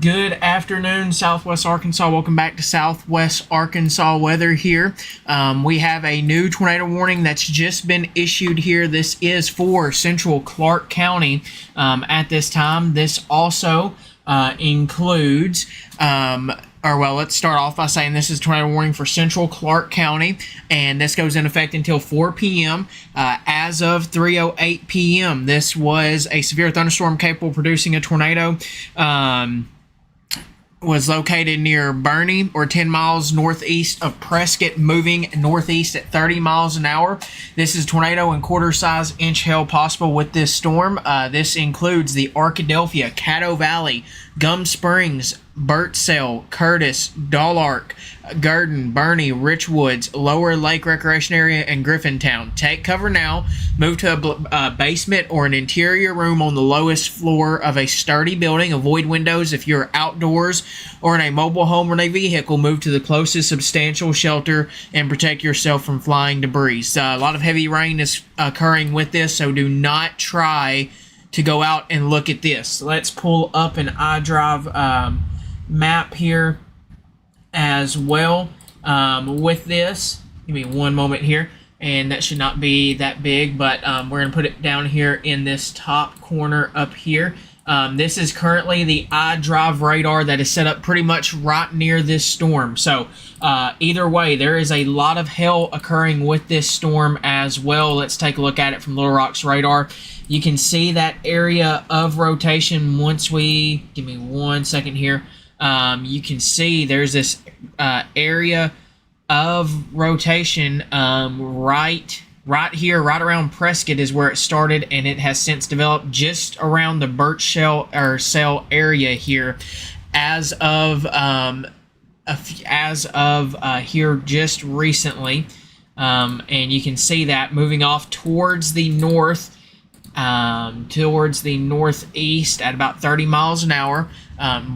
Good afternoon, Southwest Arkansas. Welcome back to Southwest Arkansas weather here. We have a new tornado warning that's just been issued here. This is for central Clark County at this time. This also includes, let's start off by saying this is a tornado warning for central Clark County, and this goes in effect until 4 p.m. As of 3:08 p.m., this was a severe thunderstorm capable of producing a tornado. Was located near Boerne, or 10 miles northeast of Prescott, moving northeast at 30 miles an hour. This is tornado and quarter-size inch hail possible with this storm. This includes the Arkadelphia, Caddo Valley, Gum Springs, Birdsell, Curtis, Dallark, Gurdon, Boerne, Richwoods, Lower Lake Recreation Area, and Griffintown. Take cover now. Move to a basement or an interior room on the lowest floor of a sturdy building. Avoid windows if you're outdoors or in a mobile home or a vehicle. Move to the closest substantial shelter and protect yourself from flying debris. A lot of heavy rain is occurring with this, so do not try to go out and look at this. Let's pull up an iDrive map here as well with this. Give me one moment here, and that should not be that big, but we're going to put it down here in this top corner up here. This is currently the iDrive radar that is set up pretty much right near this storm. So either way, there is a lot of hail occurring with this storm as well. Let's take a look at it from Little Rock's radar. You can see that area of rotation once we, give me 1 second here. You can see there's this area of rotation right here, right around Prescott is where it started, and it has since developed just around the Birdsell area here as of here just recently, and you can see that moving off towards the north, towards the northeast at about 30 miles an hour.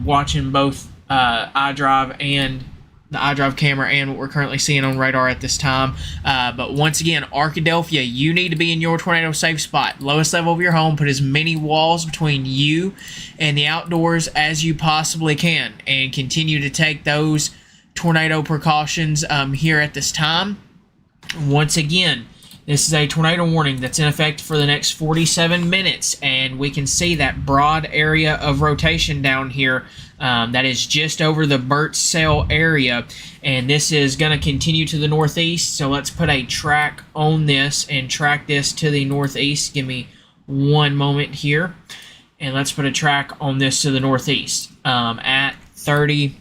Watching both iDrive and the iDrive camera and what we're currently seeing on radar at this time. But once again, Arkadelphia, you need to be in your tornado safe spot. Lowest level of your home. Put as many walls between you and the outdoors as you possibly can, and continue to take those tornado precautions here at this time. Once again, this is a tornado warning that's in effect for the next 47 minutes, and we can see that broad area of rotation down here that is just over the Birdsell area, and this is going to continue to the northeast. So let's put a track on this and track this to the northeast. Give me one moment here, and let's put a track on this to the northeast at 30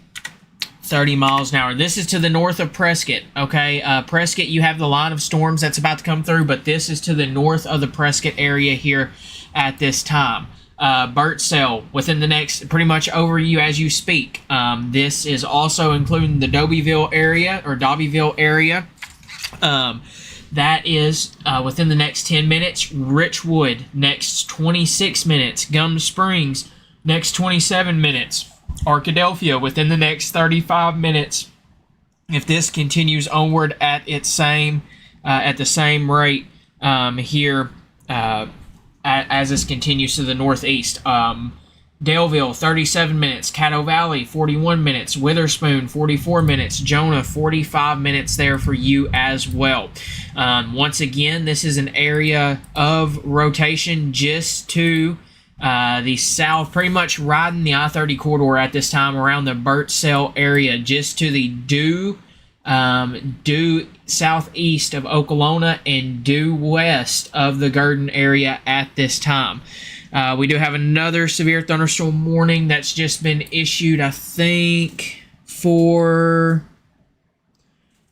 miles an hour. This is to the north of Prescott, okay? Prescott, you have the line of storms that's about to come through, but this is to the north of the Prescott area here at this time. Birdsell, within the next, pretty much over you as you speak. This is also including the Dobbyville area, or Dobbyville area. That is within the next 10 minutes. Richwood, next 26 minutes. Gum Springs, next 27 minutes. Arkadelphia within the next 35 minutes. If this continues onward at the same rate here as this continues to the northeast. Daleville 37 minutes, Caddo Valley 41 minutes, Witherspoon 44 minutes, Jonah 45 minutes there for you as well. Once again, this is an area of rotation just to the south, pretty much riding the I-30 corridor at this time around the Birdsell area, just to the due southeast of Okolona and due west of the Gurdon area at this time. We do have another severe thunderstorm warning that's just been issued, I think, for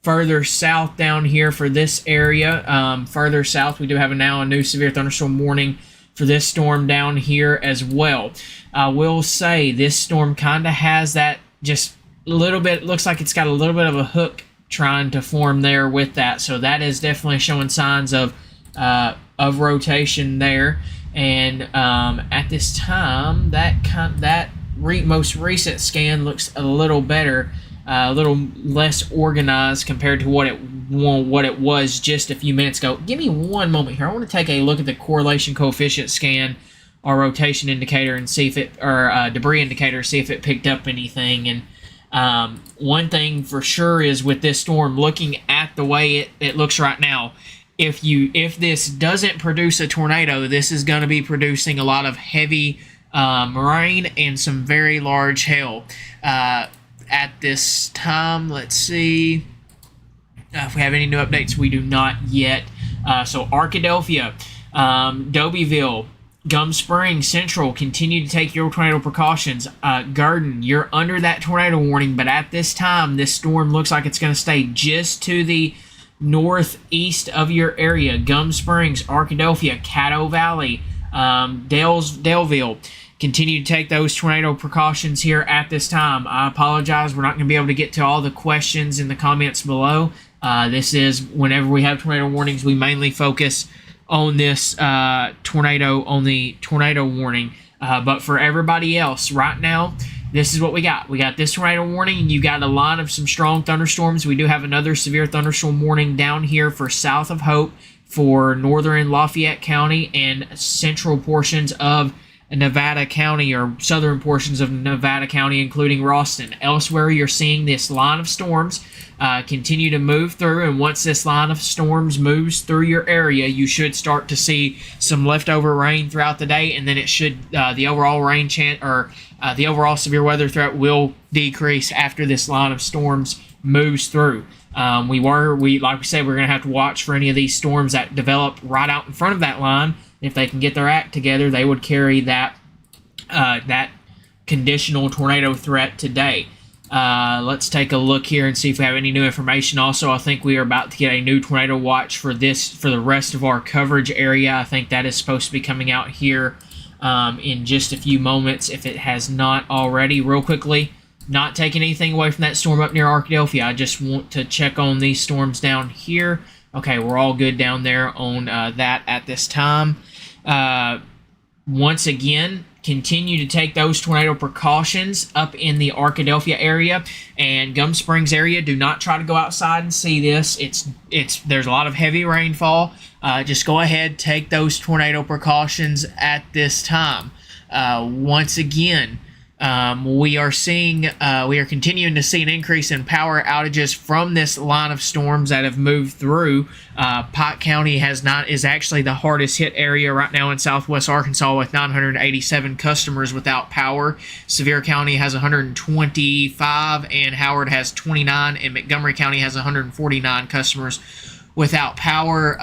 further south down here for this area. Further south, we do have now a new severe thunderstorm warning for this storm down here as well. I will say this storm kind of has that just a little bit, looks like it's got a little bit of a hook trying to form there with that. So that is definitely showing signs of rotation there. And at this time, that most recent scan looks a little better, a little less organized compared to what it was just a few minutes ago. Give me one moment here. I want to take a look at the correlation coefficient scan our rotation indicator and see if it, or debris indicator, see if it picked up anything. And one thing for sure is with this storm, looking at the way it looks right now, if this doesn't produce a tornado, this is going to be producing a lot of heavy rain and some very large hail. At this time, let's see if we have any new updates. We do not yet. So Arkadelphia, Dobyville, Gum Springs, Central, continue to take your tornado precautions. Garden, you're under that tornado warning, but at this time, this storm looks like it's going to stay just to the northeast of your area. Gum Springs, Arkadelphia, Caddo Valley, Daleville, continue to take those tornado precautions here at this time. I apologize, we're not going to be able to get to all the questions in the comments below. This is whenever we have tornado warnings, we mainly focus on this tornado, on the tornado warning. But for everybody else, right now, this is what we got. We got this tornado warning, and you got a line of some strong thunderstorms. We do have another severe thunderstorm warning down here for south of Hope, for northern Lafayette County, and central portions of Nevada County, or southern portions of Nevada County, including Ralston. Elsewhere, you're seeing this line of storms continue to move through, and once this line of storms moves through your area, you should start to see some leftover rain throughout the day, and then it should the overall rain the overall severe weather threat will decrease after this line of storms moves through. Like we said, we're going to have to watch for any of these storms that develop right out in front of that line. If they can get their act together, they would carry that conditional tornado threat today. Let's take a look here and see if we have any new information. Also, I think we are about to get a new tornado watch for the rest of our coverage area. I think that is supposed to be coming out here in just a few moments, if it has not already. Real quickly, not taking anything away from that storm up near Arkadelphia. I just want to check on these storms down here. Okay, we're all good down there on that at this time. Once again, continue to take those tornado precautions up in the Arkadelphia area and Gum Springs area. Do not try to go outside and see this. There's a lot of heavy rainfall. Just go ahead, take those tornado precautions at this time. Once again, we are continuing to see an increase in power outages from this line of storms that have moved through. Pike County is actually the hardest hit area right now in southwest Arkansas, with 987 customers without power. Sevier County has 125, and Howard has 29, and Montgomery County has 149 customers without power.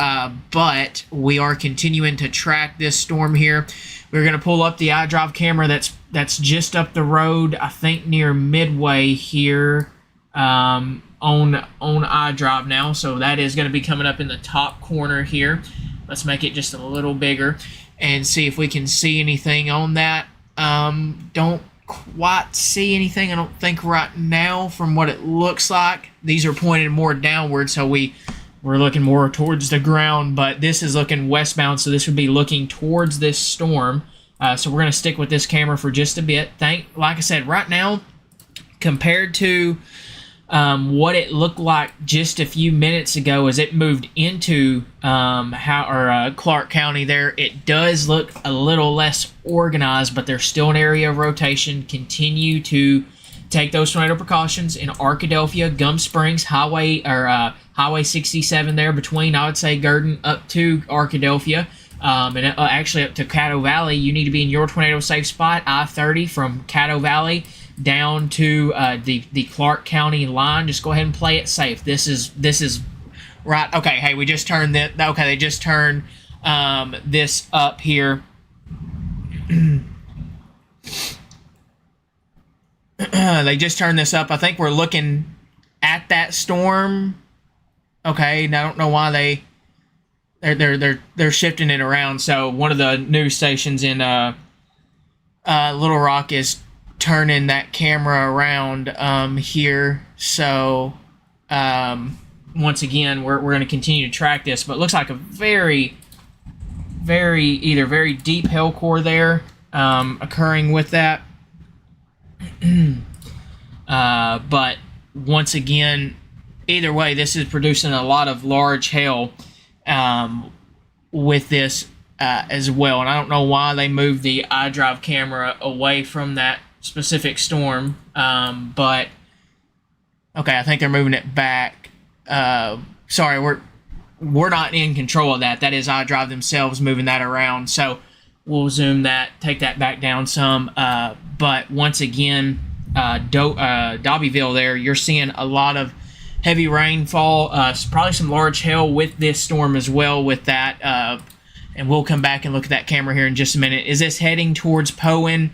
But we are continuing to track this storm here. We're going to pull up the iDrive camera that's just up the road, I think near Midway here, on iDrive now. So that is going to be coming up in the top corner here. Let's make it just a little bigger and see if we can see anything on that. Don't quite see anything, I don't think, right now from what it looks like. These are pointed more downward, so we're looking more towards the ground, but this is looking westbound, so this would be looking towards this storm. So we're going to stick with this camera for just a bit. Like I said, right now, compared to what it looked like just a few minutes ago as it moved into Clark County there, it does look a little less organized, but there's still an area of rotation. Continue to take those tornado precautions in Arkadelphia, Gum Springs, Highway 67 there between, I would say, Gurdon up to Arkadelphia, and actually up to Caddo Valley. You need to be in your tornado safe spot, I-30 from Caddo Valley down to the Clark County line. Just go ahead and play it safe. This is right. Okay, hey, we just turned that. Okay, they just turned this up here. They just turned this up. I think we're looking at that storm. Okay, I don't know why they're shifting it around. So one of the news stations in Little Rock is turning that camera around here. So once again, we're going to continue to track this, but it looks like a very deep hail core there occurring with that. But once again, either way, this is producing a lot of large hail with this as well. And I don't know why they moved the iDrive camera away from that specific storm, but okay, I think they're moving it back. Sorry, we're not in control of that. That is iDrive themselves moving that around. So we'll zoom that, take that back down some. But once again, Dobbyville there, you're seeing a lot of heavy rainfall, probably some large hail with this storm as well with that. And we'll come back and look at that camera here in just a minute. Is this heading towards Poen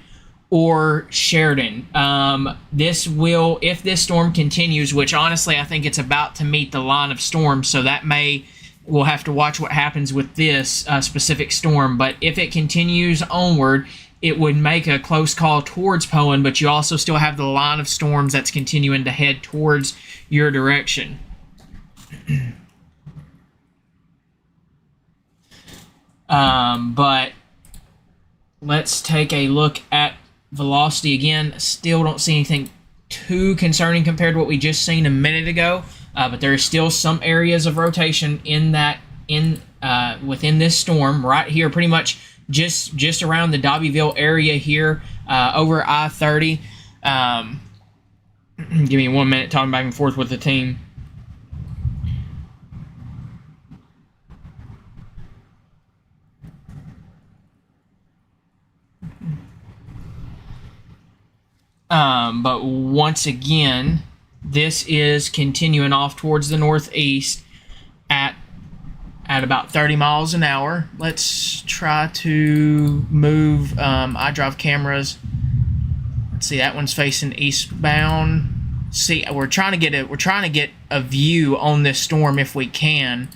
or Sheridan? This will, if this storm continues, which honestly I think it's about to meet the line of storm, so that we'll have to watch what happens with this specific storm. But if it continues onward, it would make a close call towards Poen, but you also still have the line of storms that's continuing to head towards your direction. But let's take a look at velocity again. Still don't see anything too concerning compared to what we just seen a minute ago, but there is still some areas of rotation within this storm right here, pretty much just around the Dobbyville area here, over I-30. Give me 1 minute talking back and forth with the team. But once again, this is continuing off towards the northeast at about 30 miles an hour. Let's try to move iDrive cameras. Let's see, that one's facing eastbound. See, we're trying to get a view on this storm if we can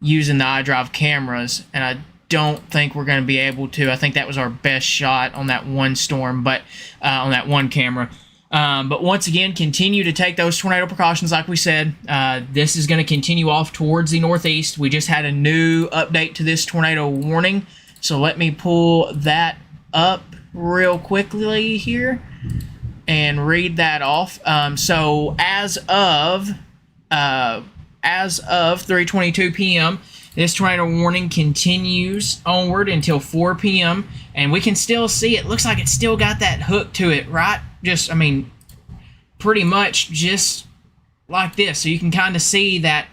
using the iDrive cameras, and I don't think we're going to be able to. I think that was our best shot on that one storm, but on that one camera. But once again, continue to take those tornado precautions like we said. This is going to continue off towards the northeast. We just had a new update to this tornado warning, so let me pull that up real quickly here and read that off. So as of 3:22 p.m., this tornado warning continues onward until 4 p.m. and we can still see it. Looks like it's still got that hook to it, right? Just, I mean, pretty much just like this. So you can kind of see that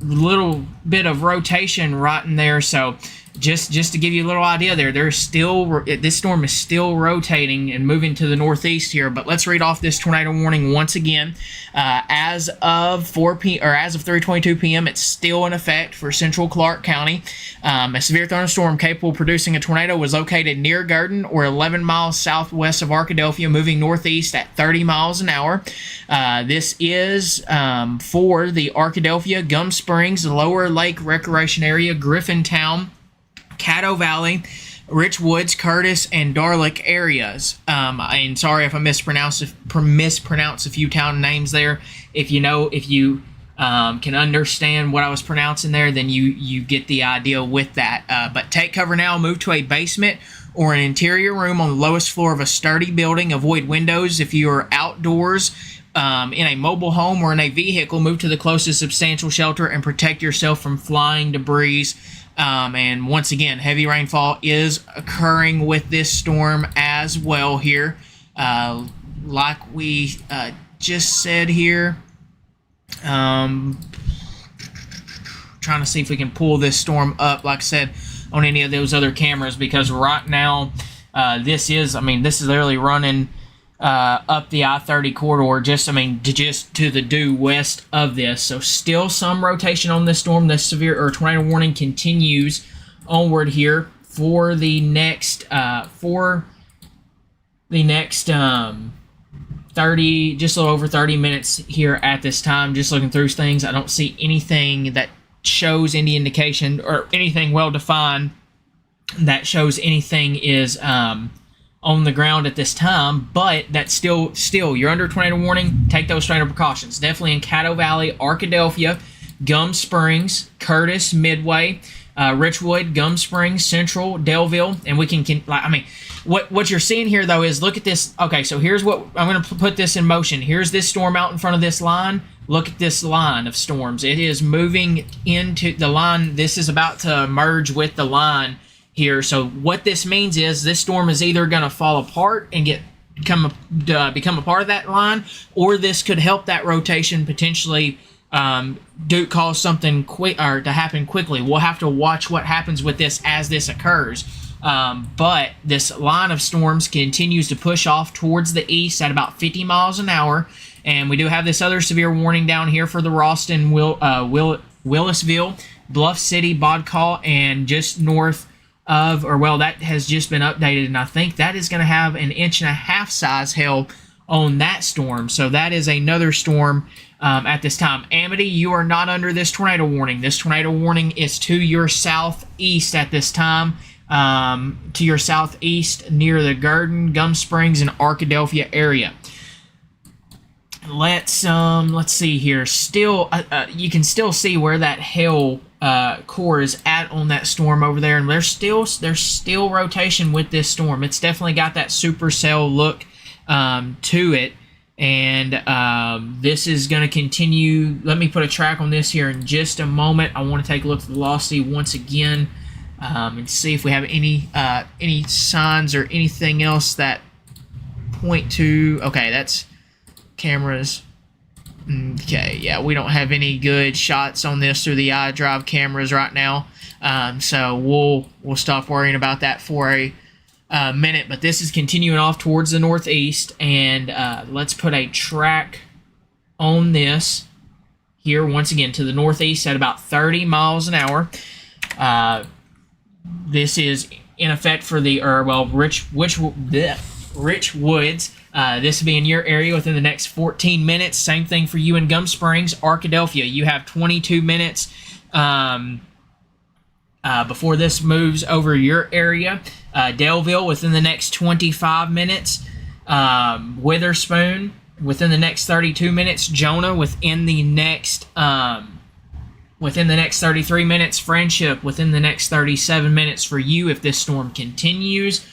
little bit of rotation right in there. So just to give you a little idea there, this storm is still rotating and moving to the northeast here. But let's read off this tornado warning once again. As of 3:22 p.m., it's still in effect for central Clark County. A severe thunderstorm capable of producing a tornado was located near Garden or 11 miles southwest of Arkadelphia, moving northeast at 30 miles an hour. This is for the Arkadelphia, Gum Springs, Lower Lake Recreation Area, Griffintown, Caddo Valley, Rich Woods, Curtis, and Darlick areas. And sorry if I mispronounce a few town names there. If you can understand what I was pronouncing there, then you get the idea with that. But take cover now. Move to a basement or an interior room on the lowest floor of a sturdy building. Avoid windows if you are outdoors. In a mobile home or in a vehicle, move to the closest substantial shelter and protect yourself from flying debris. And once again, heavy rainfall is occurring with this storm as well here. Like we just said here. Trying to see if we can pull this storm up, like I said, on any of those other cameras, because right now this is literally running up the I-30 corridor, just to the due west of this. So still some rotation on this storm. This severe or tornado warning continues onward here for the next 30, just a little over 30 minutes here at this time. Just looking through things, I don't see anything that shows any indication or anything well defined that shows anything is on the ground at this time, but that's still you're under tornado warning. Take those tornado precautions. Definitely in Caddo Valley, Arkadelphia, Gum Springs, Curtis, Midway, Richwood, Gum Springs, Central, Delville, and we can what you're seeing here though is, look at this. Okay, so here's what I'm going to put this in motion. Here's this storm out in front of this line. look at this line of storms. It is moving into the line. This is about to merge with the line here. So what this means is this storm is either going to fall apart and become a part of that line, or this could help that rotation potentially cause something quick or to happen quickly. We'll have to watch what happens with this as this occurs. But this line of storms continues to push off towards the east at about 50 miles an hour. And we do have this other severe warning down here for the Ralston, Willisville, Bluff City, Bodcall, and just north of, or well, that has just been updated, and I think that is going to have an 1.5-inch size hail on that storm. So that is another storm at this time. Amity, you are not under this tornado warning. This tornado warning is to your southeast at this time. To your southeast near the Garden, Gum Springs, and Arkadelphia area. Let's see here. Still, you can still see where that hail core is at on that storm over there, and there's still rotation with this storm. It's definitely got that supercell look to it, and this is going to continue. Let me put a track on this here in just a moment. I want to take a look at the velocity once again. And see if we have any signs or anything else that point to. Okay, that's cameras. Okay, yeah, we don't have any good shots on this through the iDrive cameras right now. So we'll stop worrying about that for a minute. But this is continuing off towards the northeast, and let's put a track on this here once again to the northeast at about 30 miles an hour. This is in effect for the, Rich Woods. This will be in your area within the next 14 minutes. Same thing for you in Gum Springs. Arkadelphia, you have 22 minutes before this moves over your area. Daleville within the next 25 minutes. Witherspoon within the next 32 minutes. Jonah within the next 33 minutes. Friendship within the next 37 minutes for you if this storm continues.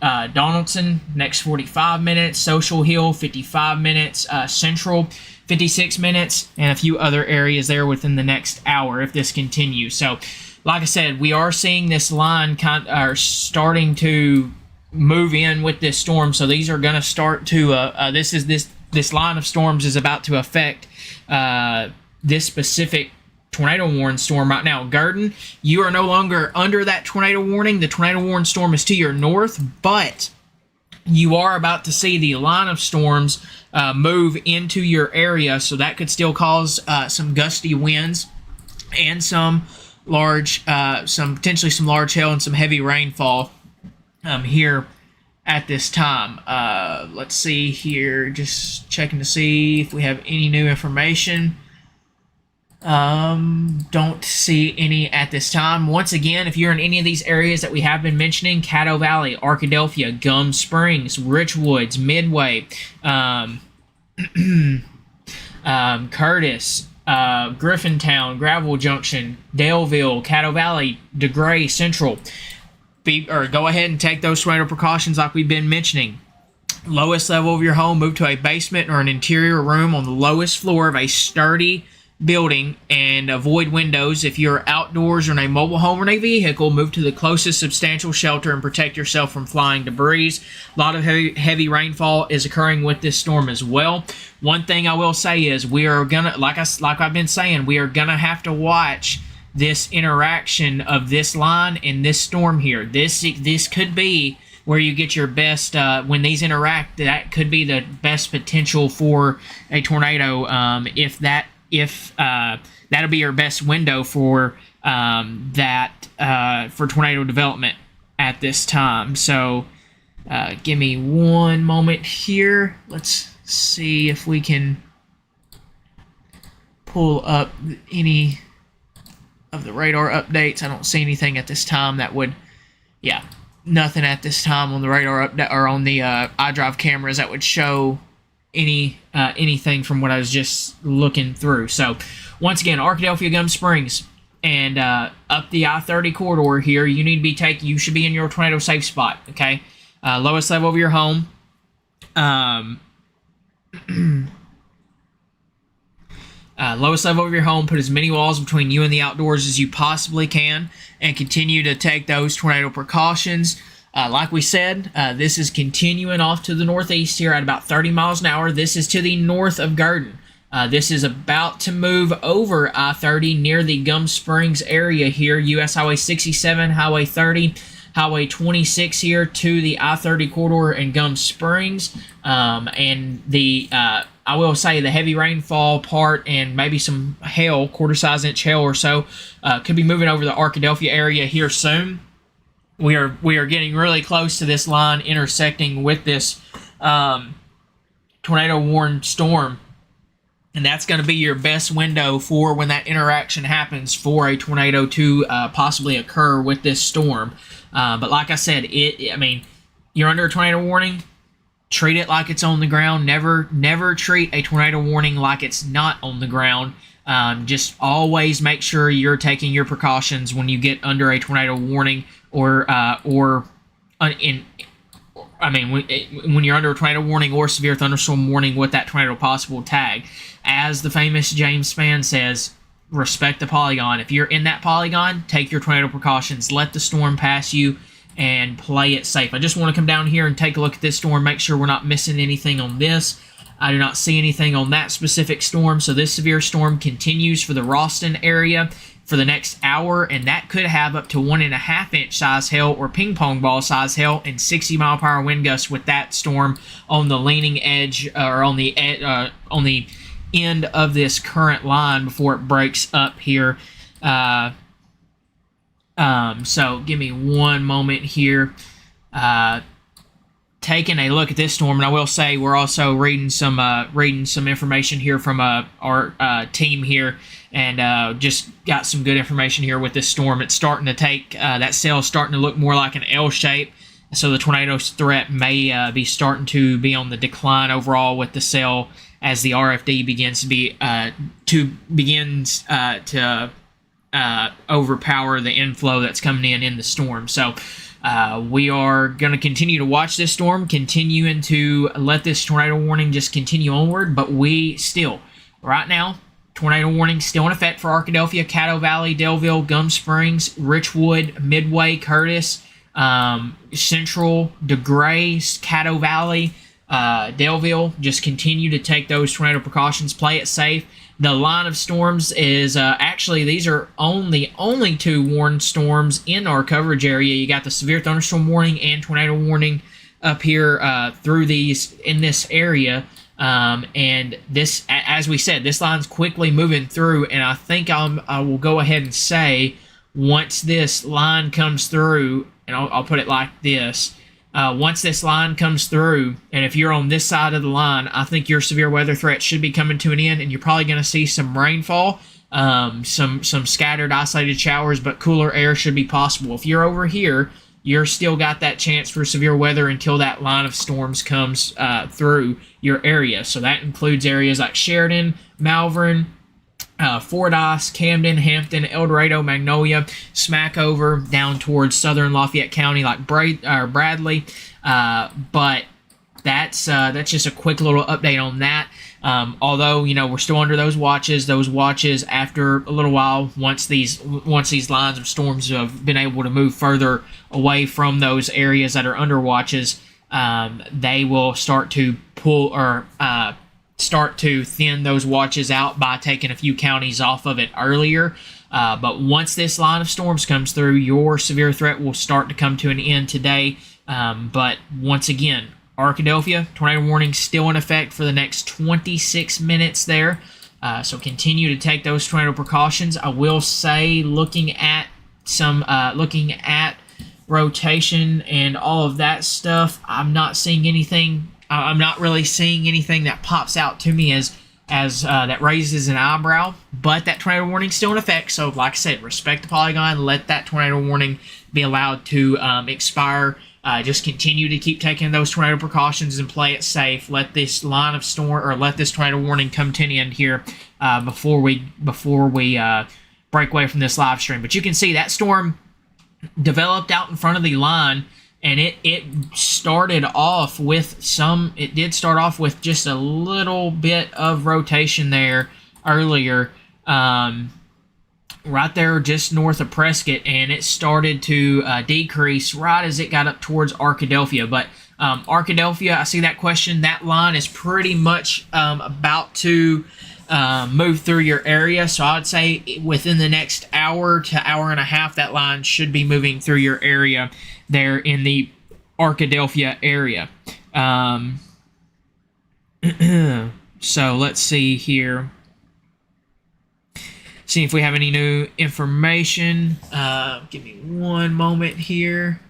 Donaldson, next 45 minutes. Social Hill, 55 minutes. Central, 56 minutes. And a few other areas there within the next hour if this continues. So, like I said, we are seeing this line starting to move in with this storm. So these are going to start to, this line of storms is about to affect this specific tornado warning storm right now. Garden, you are no longer under that tornado warning. The tornado warning storm is to your north, but you are about to see the line of storms move into your area, so that could still cause some gusty winds and potentially some large hail and some heavy rainfall here at this time. Let's see here, just checking to see if we have any new information. Don't see any at this time. Once again, if you're in any of these areas that we have been mentioning, Caddo Valley, Arkadelphia, Gum Springs, Rich Woods, Midway, Curtis, Griffintown, Gravel Junction, Daleville, Caddo Valley, DeGray, Central, go ahead and take those tornado precautions like we've been mentioning. Lowest level of your home, move to a basement or an interior room on the lowest floor of a sturdy building and avoid windows. If you're outdoors or in a mobile home or in a vehicle, move to the closest substantial shelter and protect yourself from flying debris. A lot of heavy rainfall is occurring with this storm as well. One thing I will say is we are gonna, like I've been saying, we are gonna have to watch this interaction of this line and this storm here. This could be where you get your best, when these interact, that could be the best potential for a tornado. That'll be your best window for for tornado development at this time. So give me one moment here. Let's see if we can pull up any of the radar updates. I don't see anything at this time that would, nothing at this time on the radar update or on the iDrive cameras that would show anything from what I was just looking through. So once again, Arkadelphia, Gum Springs, and up the I-30 corridor here, you should be in your tornado safe spot. Okay, lowest level of your home. lowest level of your home. Put as many walls between you and the outdoors as you possibly can, and continue to take those tornado precautions. Like we said, this is continuing off to the northeast here at about 30 miles an hour. This is to the north of Garden. This is about to move over I-30 near the Gum Springs area here. US Highway 67, Highway 30, Highway 26 here to the I-30 corridor and Gum Springs. And the I will say the heavy rainfall part and maybe some hail, quarter-size inch hail or so, could be moving over the Arkadelphia area here soon. We are getting really close to this line intersecting with this tornado-warned storm. And that's going to be your best window for when that interaction happens for a tornado to possibly occur with this storm. But like I said, I mean, you're under a tornado warning. Treat it like it's on the ground. Never treat a tornado warning like it's not on the ground. Just always make sure you're taking your precautions when you get under a tornado warning when you're under a tornado warning or severe thunderstorm warning with that tornado possible tag. As the famous James Spann says, respect the polygon. If you're in that polygon, take your tornado precautions. Let the storm pass you and play it safe. I just want to come down here and take a look at this storm, make sure we're not missing anything on this. I do not see anything on that specific storm, so this severe storm continues for the Ralston area for the next hour, and that could have up to 1.5 inch size hail or ping pong ball size hail and 60 mile per hour wind gusts with that storm on the leaning edge or on the end of this current line before it breaks up here. So give me one moment here. Taking a look at this storm, and I will say we're also reading some information here from our team here, and just got some good information here with this storm. It's starting to take that sail is starting to look more like an L shape, so the tornado threat may be starting to be on the decline overall with the sail as the RFD begins to overpower the inflow that's coming in the storm. So we are going to continue to watch this storm, continuing to let this tornado warning just continue onward, but we still, right now, tornado warning still in effect for Arkadelphia, Caddo Valley, Delville, Gum Springs, Richwood, Midway, Curtis, Central, DeGray, Caddo Valley, Delville. Just continue to take those tornado precautions, play it safe. The line of storms is actually, these are only two warned storms in our coverage area. You got the severe thunderstorm warning and tornado warning up here through these in this area. And this, as we said, this line's quickly moving through, and I think I will go ahead and say once this line comes through, and I'll put it like this. Once this line comes through, and if you're on this side of the line, I think your severe weather threat should be coming to an end, and you're probably going to see some rainfall, some scattered isolated showers, but cooler air should be possible. If you're over here, you're still got that chance for severe weather until that line of storms comes through your area. So that includes areas like Sheridan, Malvern, Fordyce, Camden, Hampton, El Dorado, Magnolia, Smackover, down towards southern Lafayette County like Bradley. But that's just a quick little update on that. Although, we're still under those watches after a little while, once these lines of storms have been able to move further away from those areas that are under watches, they will start to pull or start to thin those watches out by taking a few counties off of it earlier. But once this line of storms comes through, your severe threat will start to come to an end today. But once again, Arkadelphia, tornado warning still in effect for the next 26 minutes there. So continue to take those tornado precautions. I will say, looking at rotation and all of that stuff, I'm not seeing anything. I'm not really seeing anything that pops out to me as that raises an eyebrow, but that tornado warning is still in effect. So like I said, respect the polygon, let that tornado warning be allowed to expire. Just continue to keep taking those tornado precautions and play it safe. Let this line of storm, or let this tornado warning come to an end here before we break away from this live stream. But you can see that storm developed out in front of the line, and it did start off with just a little bit of rotation there earlier, right there just north of Prescott, and it started to decrease right as it got up towards Arkadelphia. But Arkadelphia, I see that question. That line is pretty much about to move through your area. So I would say within the next hour to hour and a half, that line should be moving through your area there in the Arkadelphia area. So let's see here. See if we have any new information. Give me one moment here.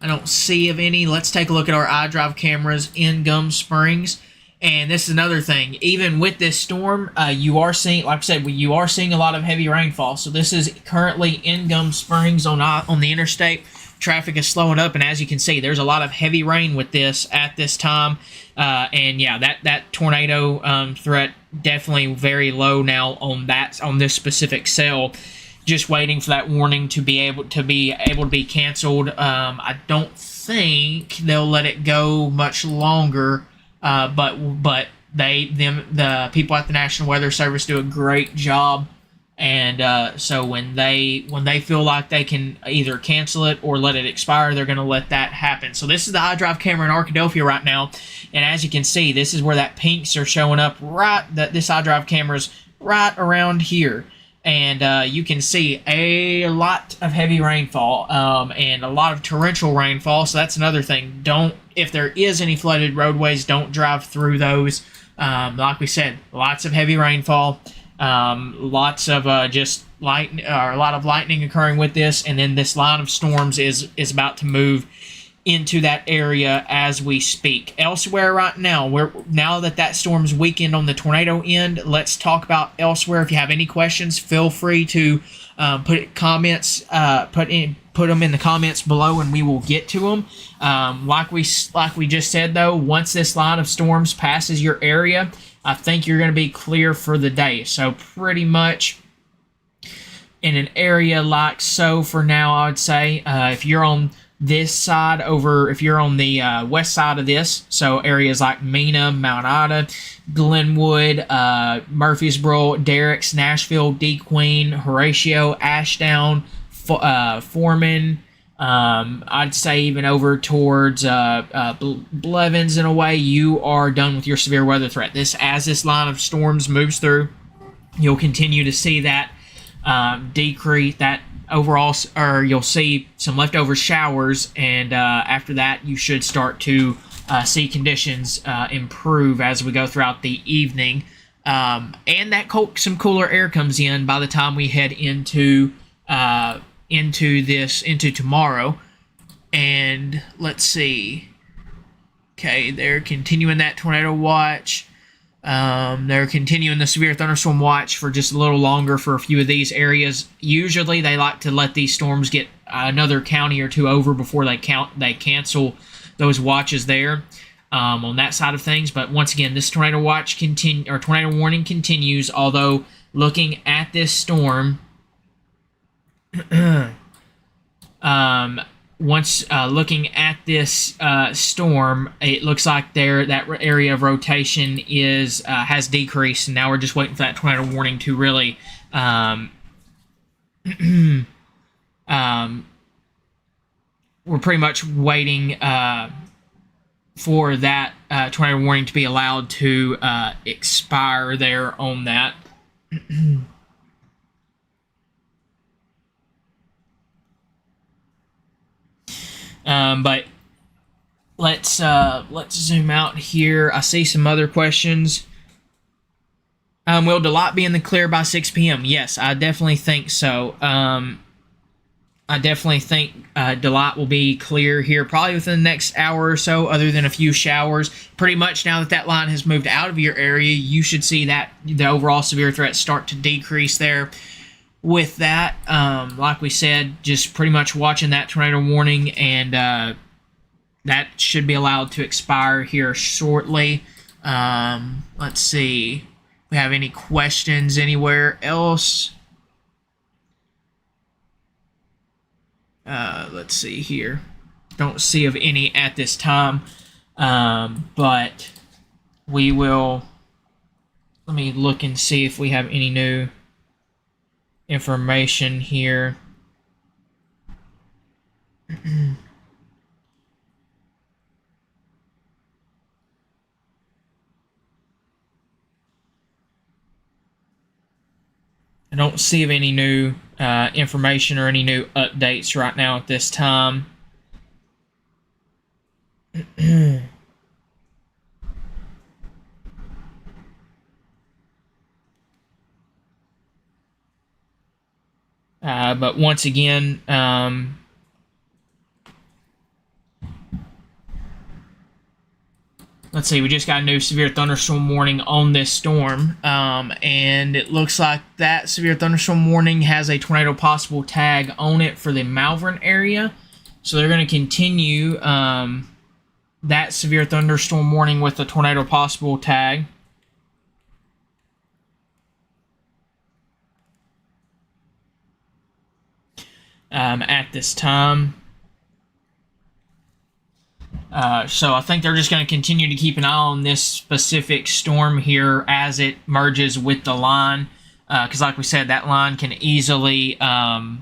I don't see of any. Let's take a look at our iDrive cameras in Gum Springs. And this is another thing. Even with this storm, you are seeing, like I said, you are seeing a lot of heavy rainfall. So this is currently in Gum Springs on the interstate. Traffic is slowing up, and as you can see, there's a lot of heavy rain with this at this time. And yeah, that tornado threat definitely very low now on this specific cell. Just waiting for that warning to be able to be canceled. I don't think they'll let it go much longer. But the people at the National Weather Service do a great job. And so when they feel like they can either cancel it or let it expire, they're going to let that happen. So this is the iDrive camera in Arkadelphia right now, and as you can see, this is where that pinks are showing up. This iDrive camera's right around here, and you can see a lot of heavy rainfall and a lot of torrential rainfall. So that's another thing. If there is any flooded roadways, don't drive through those. Like we said, lots of heavy rainfall. Lots of a lot of lightning occurring with this, and then this line of storms is about to move into that area as we speak. Elsewhere right now, now that storm's weakened on the tornado end, let's talk about elsewhere. If you have any questions, feel free to put them in the comments below, and we will get to them. Like we just said though, once this line of storms passes your area, I think you're going to be clear for the day. So pretty much in an area like so for now, I would say if you're on this side if you're on the west side of this, so areas like Mena, Mount Ida, Glenwood, Murfreesboro, Derricks, Nashville, DeQueen, Horatio, Ashdown, Foreman, I'd say even over towards Blevins in a way, you are done with your severe weather threat. As this line of storms moves through, you'll continue to see that decrease, that overall, or you'll see some leftover showers, and after that, you should start to see conditions improve as we go throughout the evening, and that some cooler air comes in by the time we head into tomorrow. And let's see. Okay, they're continuing that tornado watch. They're continuing the severe thunderstorm watch for just a little longer for a few of these areas. Usually they like to let these storms get another county or two over before they cancel those watches there on that side of things. But once again, this tornado watch tornado warning continues, although looking at this storm, looking at this storm, it looks like that area of rotation has decreased, and now we're just waiting for that tornado warning to really we're pretty much waiting for that tornado warning to be allowed to expire there on that. But let's zoom out here. I see some other questions. Will Delot be in the clear by 6 p.m.? Yes, I definitely think so. I definitely think Delot will be clear here probably within the next hour or so, other than a few showers. Pretty much now that line has moved out of your area, you should see that the overall severe threat start to decrease there. With that, like we said, just pretty much watching that tornado warning, and that should be allowed to expire here shortly. Let's see if we have any questions anywhere else. Let's see here. Don't see of any at this time, but we will Let me look and see if we have any new information here. I don't see of any new information or any new updates right now at this time. But once again, let's see, we just got a new severe thunderstorm warning on this storm, and it looks like that severe thunderstorm warning has a tornado possible tag on it for the Malvern area. So they're going to continue that severe thunderstorm warning with the tornado possible tag. At this time. So I think they're just going to continue to keep an eye on this specific storm here as it merges with the line. Because like we said, that line can easily, that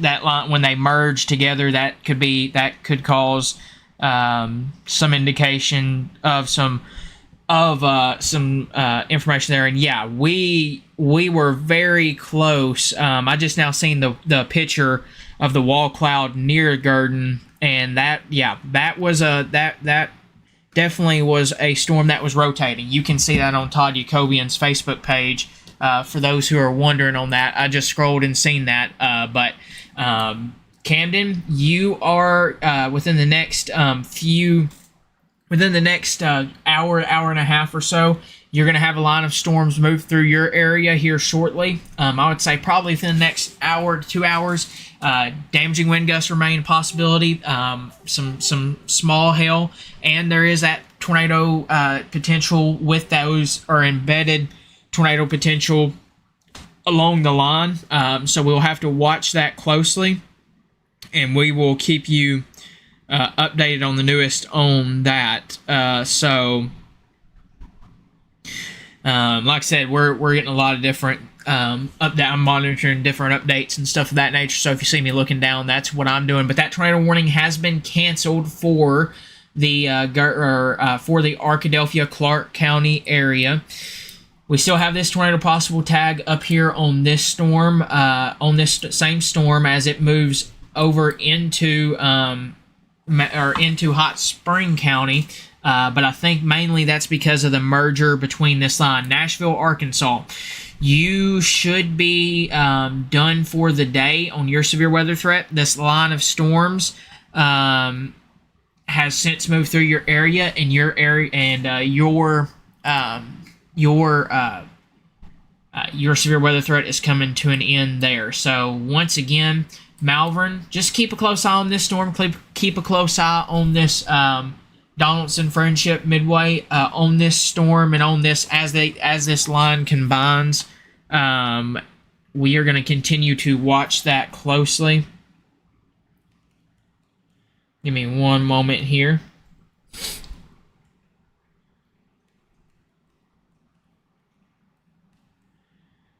line, when they merge together, that could cause some indication of some information there. And yeah, we were very close. I just now seen the picture of the wall cloud near Gurdon, and that definitely was a storm that was rotating. You can see that on Todd Yacobian's Facebook page. For those who are wondering on that, I just scrolled and seen that. But Camden, you are within the next hour and a half or so, you're going to have a line of storms move through your area here shortly. I would say probably within the next hour to 2 hours. Damaging wind gusts remain a possibility. Some small hail, and there is that tornado potential with those, or embedded tornado potential along the line. So we'll have to watch that closely, and we will keep you updated on the newest on that. Like I said, we're getting a lot of different I'm monitoring different updates and stuff of that nature. So if you see me looking down, that's what I'm doing. But that tornado warning has been canceled for the Arkadelphia Clark County area. We still have this tornado possible tag up here on this storm, on this same storm as it moves over into Hot Spring County. But I think mainly that's because of the merger between this line. Nashville, Arkansas. You should be done for the day on your severe weather threat. This line of storms has since moved through your area, and your severe weather threat is coming to an end there. So once again, Malvern, just keep a close eye on this storm. Keep a close eye on this Donaldson Friendship Midway, on this storm, and on this as this line combines. We are going to continue to watch that closely. Give me one moment here.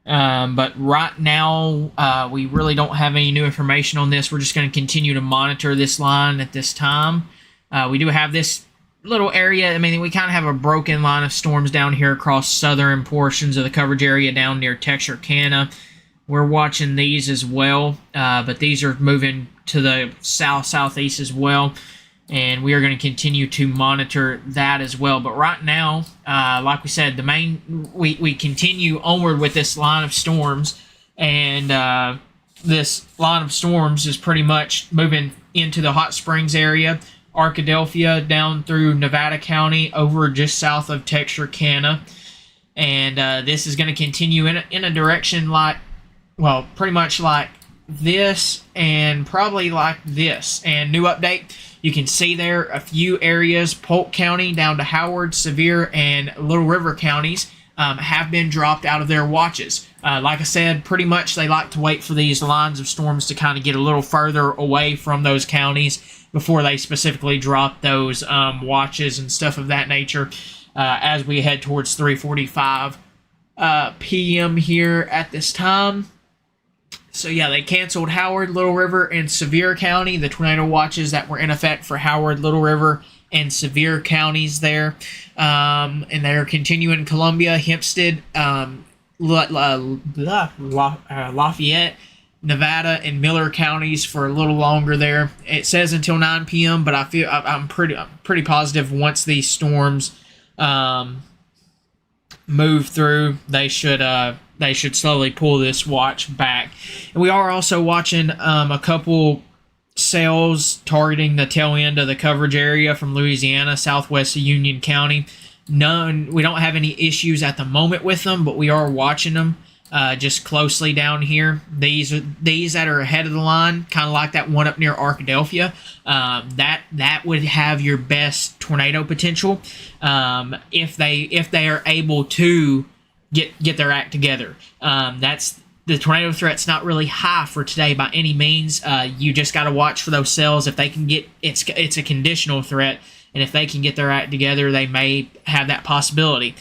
But right now, we really don't have any new information on this. We're just going to continue to monitor this line at this time. We do have this little area. I mean, we kind of have a broken line of storms down here across southern portions of the coverage area down near Texarkana. We're watching these as well, but these are moving to the southeast as well, and we are going to continue to monitor that as well. But right now, like we said, we continue onward with this line of storms, and this line of storms is pretty much moving into the Hot Springs area, Arkadelphia, down through Nevada County, over just south of Texarkana, and this is going to continue in a direction like, well, pretty much like this, and probably like this. And new update, you can see there a few areas, Polk County down to Howard, Sevier, and Little River counties have been dropped out of their watches. Like I said, pretty much they like to wait for these lines of storms to kind of get a little further away from those counties before they specifically drop those watches and stuff of that nature. as we head towards 3:45 p.m. here at this time. So yeah, they canceled Howard, Little River, and Sevier County, the tornado watches that were in effect for Howard, Little River, and Sevier counties there. And they're continuing Columbia, Hempstead, Lafayette, Nevada, and Miller counties for a little longer there. It says until 9 p.m., but I'm pretty positive once these storms move through, they should slowly pull this watch back. And we are also watching a couple cells targeting the tail end of the coverage area from Louisiana, southwest of Union County. We don't have any issues at the moment with them, but we are watching them just closely down here. These that are ahead of the line, kind of like that one up near Arkadelphia, that would have your best tornado potential if they are able to get their act together. That's the tornado threat's not really high for today by any means. You just got to watch for those cells. If they can get it's a conditional threat, and if they can get their act together, they may have that possibility.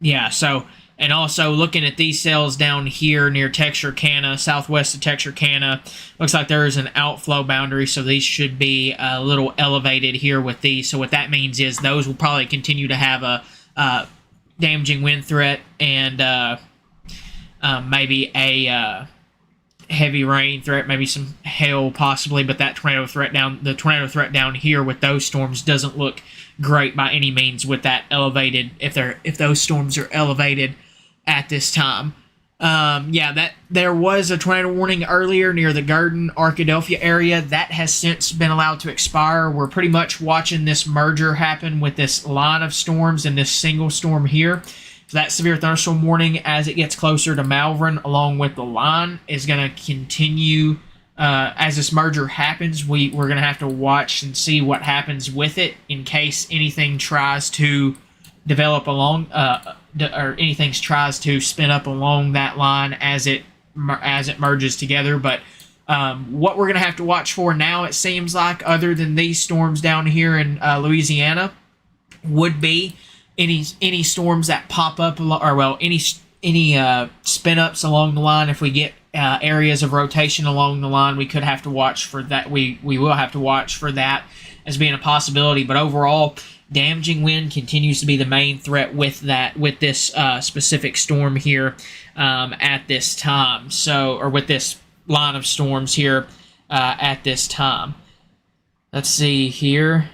Yeah, so, and also looking at these cells down here near Texarkana, southwest of Texarkana, looks like there is an outflow boundary, so these should be a little elevated here with these. So what that means is those will probably continue to have a damaging wind threat and maybe a heavy rain threat, maybe some hail possibly, but the tornado threat down here with those storms doesn't look great by any means with that elevated, if those storms are elevated at this time. That there was a tornado warning earlier near the Garden, Arkadelphia area. That has since been allowed to expire. We're pretty much watching this merger happen with this line of storms and this single storm here. So that severe thunderstorm warning, as it gets closer to Malvern, along with the line, is going to continue. As this merger happens, we're going to have to watch and see what happens with it in case anything tries to develop along, or anything tries to spin up along that line as it merges together. But what we're going to have to watch for now, it seems like, other than these storms down here in Louisiana, would be any storms that pop up, any spin ups along the line. If we get areas of rotation along the line, we could have to watch for that. We will have to watch for that as being a possibility. But overall, damaging wind continues to be the main threat with this specific storm here at this time. Or with this line of storms here at this time. Let's see here.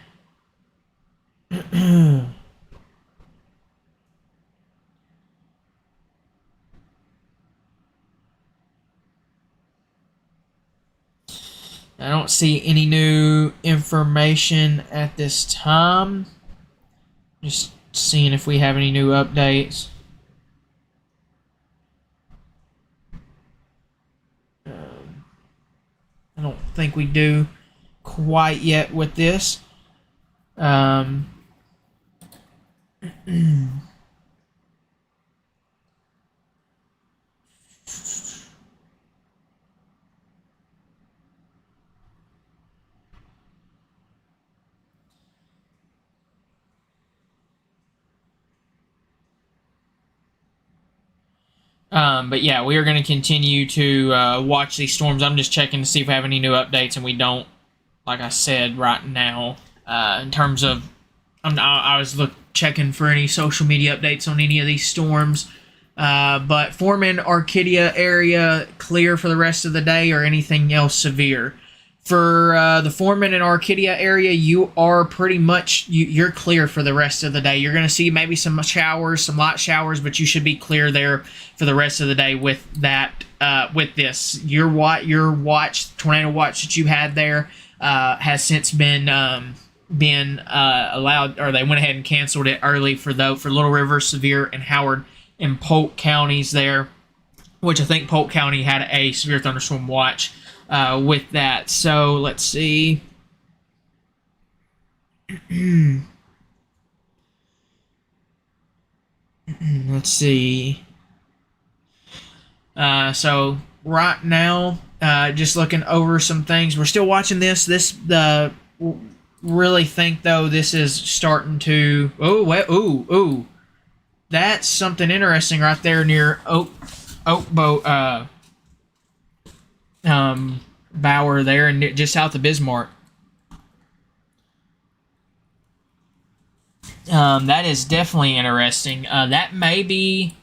I don't see any new information at this time. Just seeing if we have any new updates. I don't think we do quite yet with this. But yeah, we are going to continue to watch these storms. I'm just checking to see if we have any new updates, and we don't, like I said, right now. In terms of, I was checking for any social media updates on any of these storms. But Foreman, Arcadia area, clear for the rest of the day, or anything else severe. For the Foreman and Arcadia area, you are pretty much, you're clear for the rest of the day. You're going to see maybe some showers, some light showers, but you should be clear there for the rest of the day with that, with this. Your tornado watch that you had there has since been allowed, or they went ahead and canceled it early for Little River, Sevier, and Howard and Polk counties there, which I think Polk County had a severe thunderstorm watch with that. So let's see. Let's see. So right now, just looking over some things. We're still watching this. really think though this is starting to. Oh, wait, ooh. That's something interesting right there near Bower there, and just south of Bismarck. That is definitely interesting. That may be.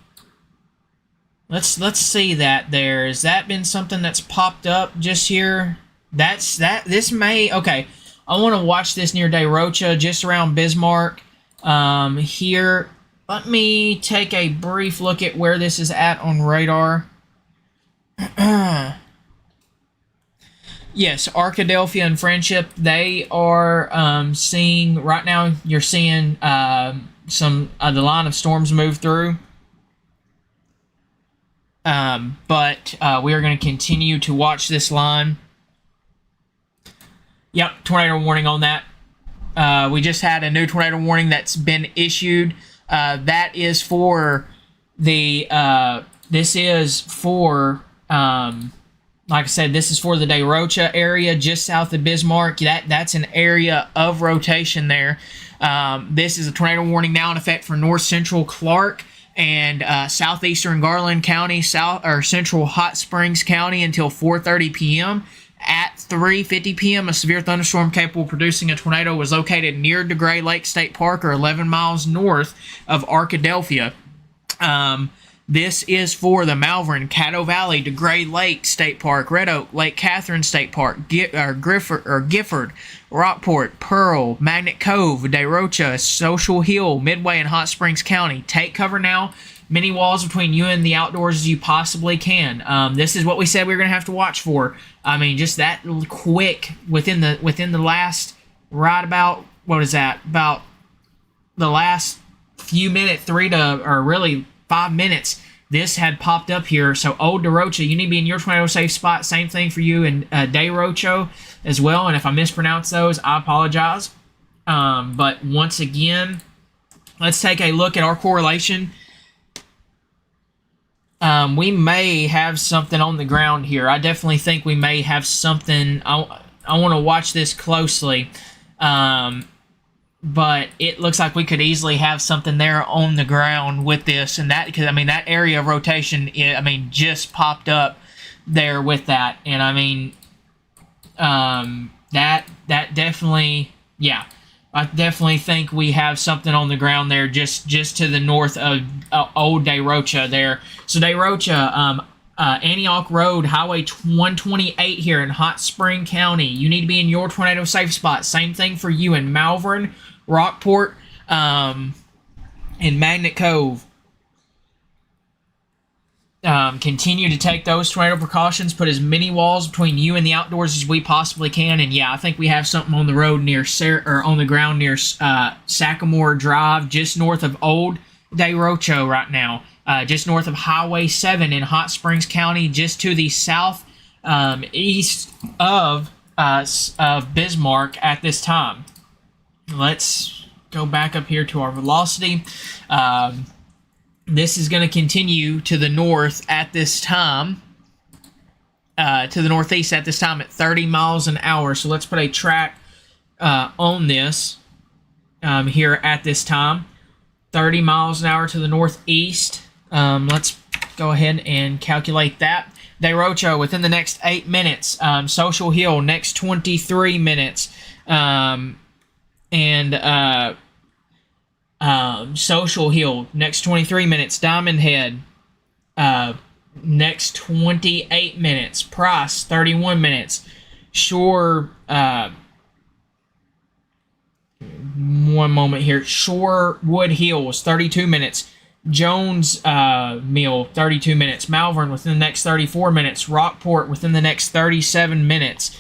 Let's see that there. Has that been something that's popped up just here? This may. Okay, I want to watch this near De Rocha, just around Bismarck. Here, let me take a brief look at where this is at on radar. Yes, Arkadelphia and Friendship, they are seeing, right now, you're seeing the line of storms move through. But we are going to continue to watch this line. Yep, tornado warning on that. We just had a new tornado warning that's been issued. That is for the, this is for, like I said, this is for the De Rocha area just south of Bismarck. That's an area of rotation there. This is a tornado warning now in effect for north central Clark and southeastern Garland County, central Hot Springs County until 4:30 p.m. At 3:50 p.m., a severe thunderstorm capable of producing a tornado was located near DeGray Lake State Park, or 11 miles north of Arkadelphia. This is for the Malvern, Caddo Valley, DeGray Lake State Park, Red Oak, Lake Catherine State Park, Gifford, Rockport, Pearl, Magnet Cove, De Rocha, Social Hill, Midway, and Hot Springs County. Take cover now. Many walls between you and the outdoors as you possibly can. This is what we said we were going to have to watch for. I mean, just that quick within the last, right about, what is that? About the last few minutes, 5 minutes, this had popped up here. So Old De Rocha, you need to be in your tornado safe spot. Same thing for you in De Rocha as well. And if I mispronounce those, I apologize. But once again, let's take a look at our correlation. We may have something on the ground here. I definitely think we may have something. I want to watch this closely. But it looks like we could easily have something there on the ground with this, and that, because I mean that area of rotation, just popped up there with that, and I mean, that definitely, yeah, I definitely think we have something on the ground there, just to the north of Old De Rocha there. So De Rocha, Antioch Road, Highway 128 here in Hot Spring County. You need to be in your tornado safe spot. Same thing for you in Malvern, Rockport, and Magnet Cove. Continue to take those tornado precautions. Put as many walls between you and the outdoors as we possibly can. And yeah, I think we have something on the road near on the ground near Sagamore Drive, just north of Old De Rocha right now. Just north of Highway 7 in Hot Springs County, just to the south east of Bismarck at this time. Let's go back up here to our velocity. This is going to continue to the north at this time, to the northeast at this time at 30 miles an hour. So let's put a track on this here at this time. 30 miles an hour to the northeast. Let's go ahead and calculate that. De Rocha within the next 8 minutes. Social Hill next 23 minutes. Social Hill next 23 minutes. Diamond Head next 28 minutes. Price 31 minutes. Shore, one moment here. Shorewood Hills 32 minutes. Jones Mill 32 minutes. Malvern within the next 34 minutes. Rockport within the next 37 minutes.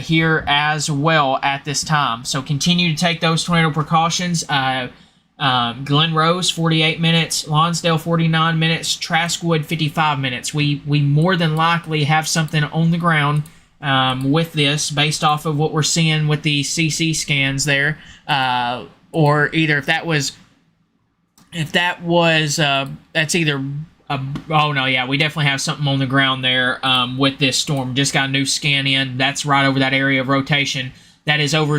Here as well at this time. So continue to take those tornado precautions. Glen Rose 48 minutes, Lonsdale 49 minutes, Traskwood 55 minutes. We more than likely have something on the ground with this, based off of what we're seeing with the CC scans there, or either if that was that's either. Oh no, yeah, we definitely have something on the ground there with this storm. Just got a new scan in. That's right over that area of rotation. That is over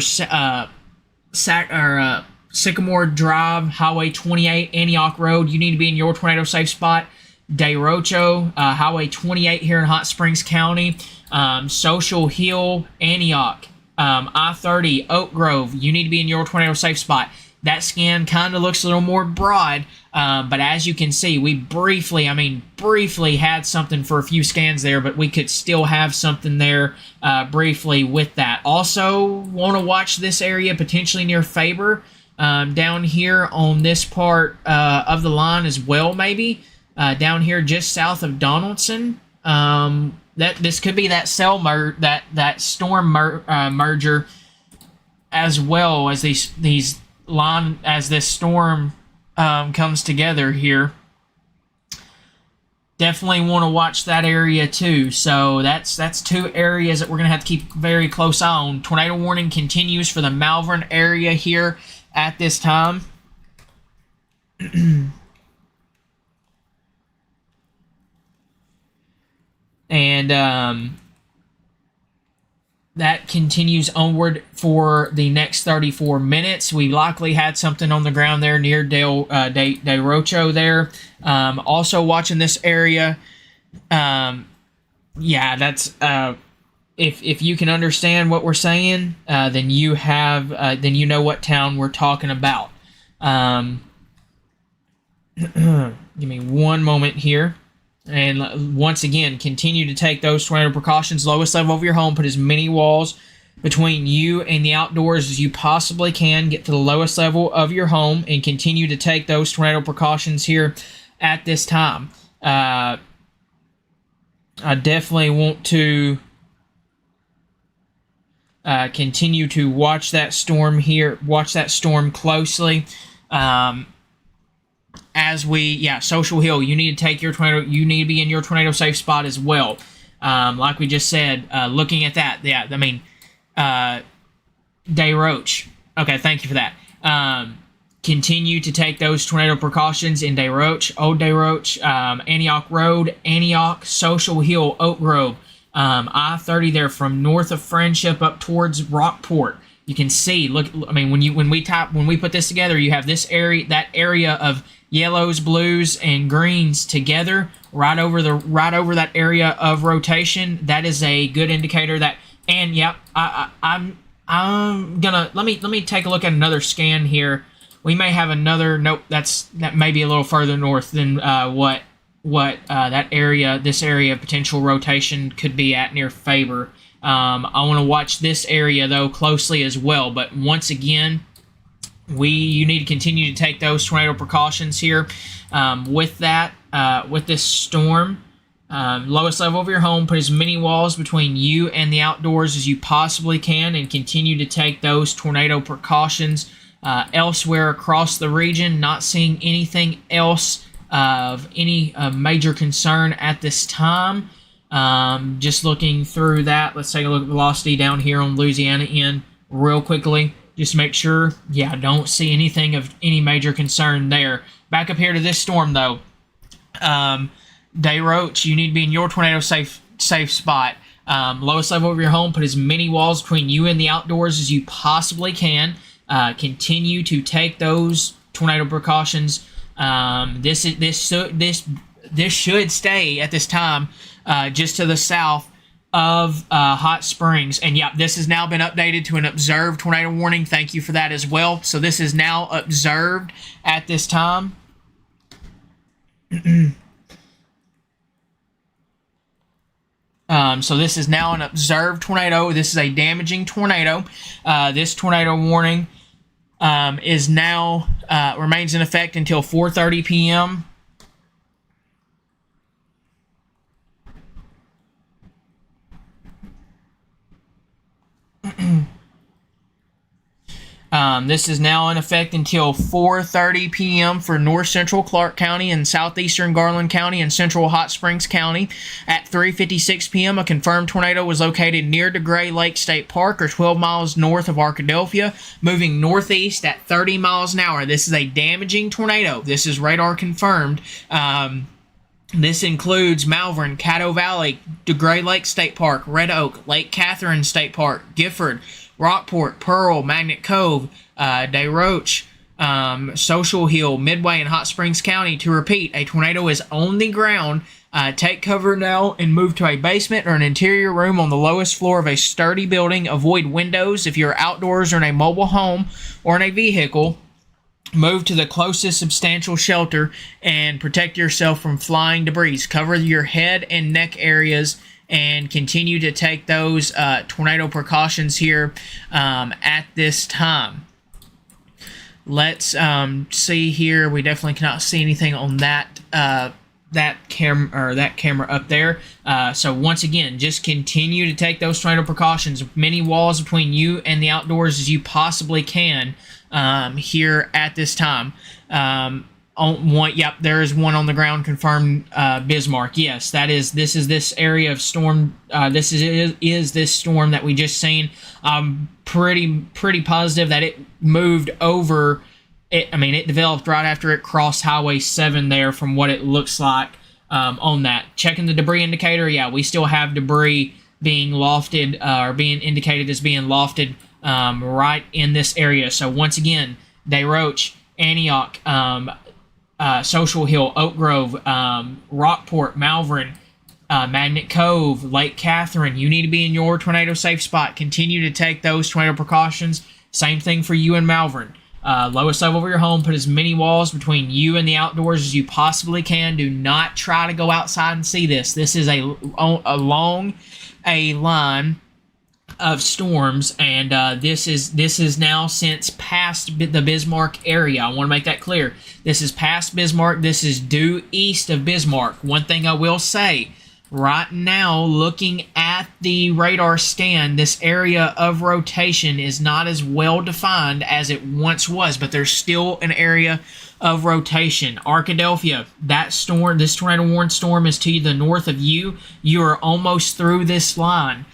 Sycamore Drive, Highway 28, Antioch Road. You need to be in your tornado safe spot. Derecho, Highway 28 here in Hot Springs County. Social Hill, Antioch, I-30, Oak Grove. You need to be in your tornado safe spot. That scan kind of looks a little more broad, but as you can see, we briefly had something for a few scans there, but we could still have something there briefly with that. Also, want to watch this area potentially near Faber, down here on this part of the line as well, maybe. Down here just south of Donaldson. That this could be that that storm merger, as well as these as this storm comes together here. Definitely want to watch that area too. So that's two areas that we're going to have to keep very close eye on. Tornado warning continues for the Malvern area here at this time. And that continues onward for the next 34 minutes. We likely had something on the ground there near Derecho there. Also watching this area. Yeah, that's if you can understand what we're saying, then you know what town we're talking about. Give me one moment here. And once again, continue to take those tornado precautions. Lowest level of your home. Put as many walls between you and the outdoors as you possibly can. Get to the lowest level of your home and continue to take those tornado precautions here at this time. I definitely want to continue to watch that storm here. Watch that storm closely. Social Hill, you need to take your tornado. You need to be in your tornado safe spot as well. Like we just said, looking at that, Derecho. Okay, thank you for that. Continue to take those tornado precautions in Derecho, Old Derecho, Antioch Road, Antioch, Social Hill, Oak Grove, I-30 there from north of Friendship up towards Rockport. You can see. Look, I mean, when we put this together, you have that area of yellows, blues, and greens together right over that area of rotation. That is a good indicator that. And yep, I'm gonna let me take a look at another scan here. We may have another. Nope, that may be a little further north than what this area of potential rotation could be at near Faber. I want to watch this area though closely as well. But once again, you need to continue to take those tornado precautions here. With this storm, lowest level of your home, put as many walls between you and the outdoors as you possibly can, and continue to take those tornado precautions. Elsewhere across the region, not seeing anything else of any major concern at this time. Just looking through that, let's take a look at velocity down here on Louisiana end real quickly. Just make sure, don't see anything of any major concern there. Back up here to this storm though. Derecho, you need to be in your tornado safe spot. Lowest level of your home, put as many walls between you and the outdoors as you possibly can. Continue to take those tornado precautions. This should stay at this time just to the south of Hot Springs. And this has now been updated to an observed tornado warning. Thank you for that as well. So this is now observed at this time. So this is now an observed tornado. This is a damaging tornado. This tornado warning is now remains in effect until 4:30 p.m. This is now in effect until 4:30 p.m. for north central Clark County and southeastern Garland County and central Hot Springs County. At 3:56 p.m., a confirmed tornado was located near DeGray Lake State Park, or 12 miles north of Arkadelphia, moving northeast at 30 miles an hour. This is a damaging tornado. This is radar confirmed. This includes Malvern, Caddo Valley, DeGray Lake State Park, Red Oak, Lake Catherine State Park, Gifford, Rockport, Pearl, Magnet Cove, Desroches, Social Hill, Midway, and Hot Springs County. To repeat, a tornado is on the ground. Take cover now and move to a basement or an interior room on the lowest floor of a sturdy building. Avoid windows if you're outdoors or in a mobile home or in a vehicle. Move to the closest substantial shelter and protect yourself from flying debris. Cover your head and neck areas and continue to take those tornado precautions here at this time. Let's see here. We definitely cannot see anything on that camera up there. So once again, just continue to take those tornado precautions. Many walls between you and the outdoors as you possibly can here at this time. Yep, there is one on the ground confirmed. Bismarck. Yes, this is this area of storm. This is this storm that we just seen. Pretty positive that it moved over. It developed right after it crossed Highway 7 there, from what it looks like on that. Checking the debris indicator, yeah, we still have debris being lofted or being indicated as being lofted right in this area. So once again, Desroches, Antioch, Social Hill, Oak Grove, Rockport, Malvern, Magnet Cove, Lake Catherine. You need to be in your tornado safe spot. Continue to take those tornado precautions. Same thing for you in Malvern. Lowest level of your home, put as many walls between you and the outdoors as you possibly can. Do not try to go outside and see this. This is along a line of storms, and this is now since past the Bismarck area. I want to make that clear. This is past Bismarck. This is due east of Bismarck. One thing I will say, right now, looking at the radar stand, this area of rotation is not as well defined as it once was, but there's still an area of rotation. Arkadelphia, this tornado warned storm is to the north of you. You are almost through this line.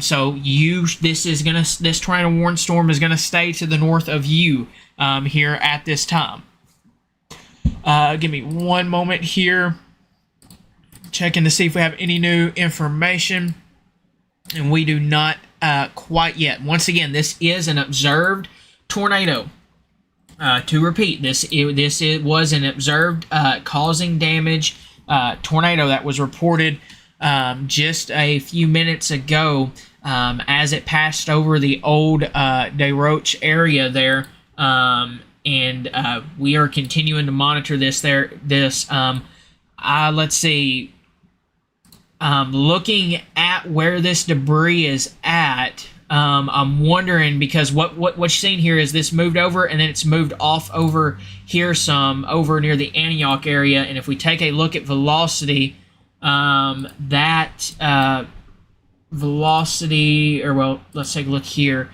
So this tornado warned storm is gonna stay to the north of you here at this time. Give me one moment here. Checking to see if we have any new information, and we do not quite yet. Once again, this is an observed tornado. To repeat, this was an observed causing damage tornado that was reported just a few minutes ago as it passed over the old Desroches area there, and we are continuing to monitor this. Let's see. Looking at where this debris is at, I'm wondering, because what you're seeing here is this moved over and then it's moved off over here some, over near the Antioch area. And if we take a look at velocity, velocity, or well, let's take a look here,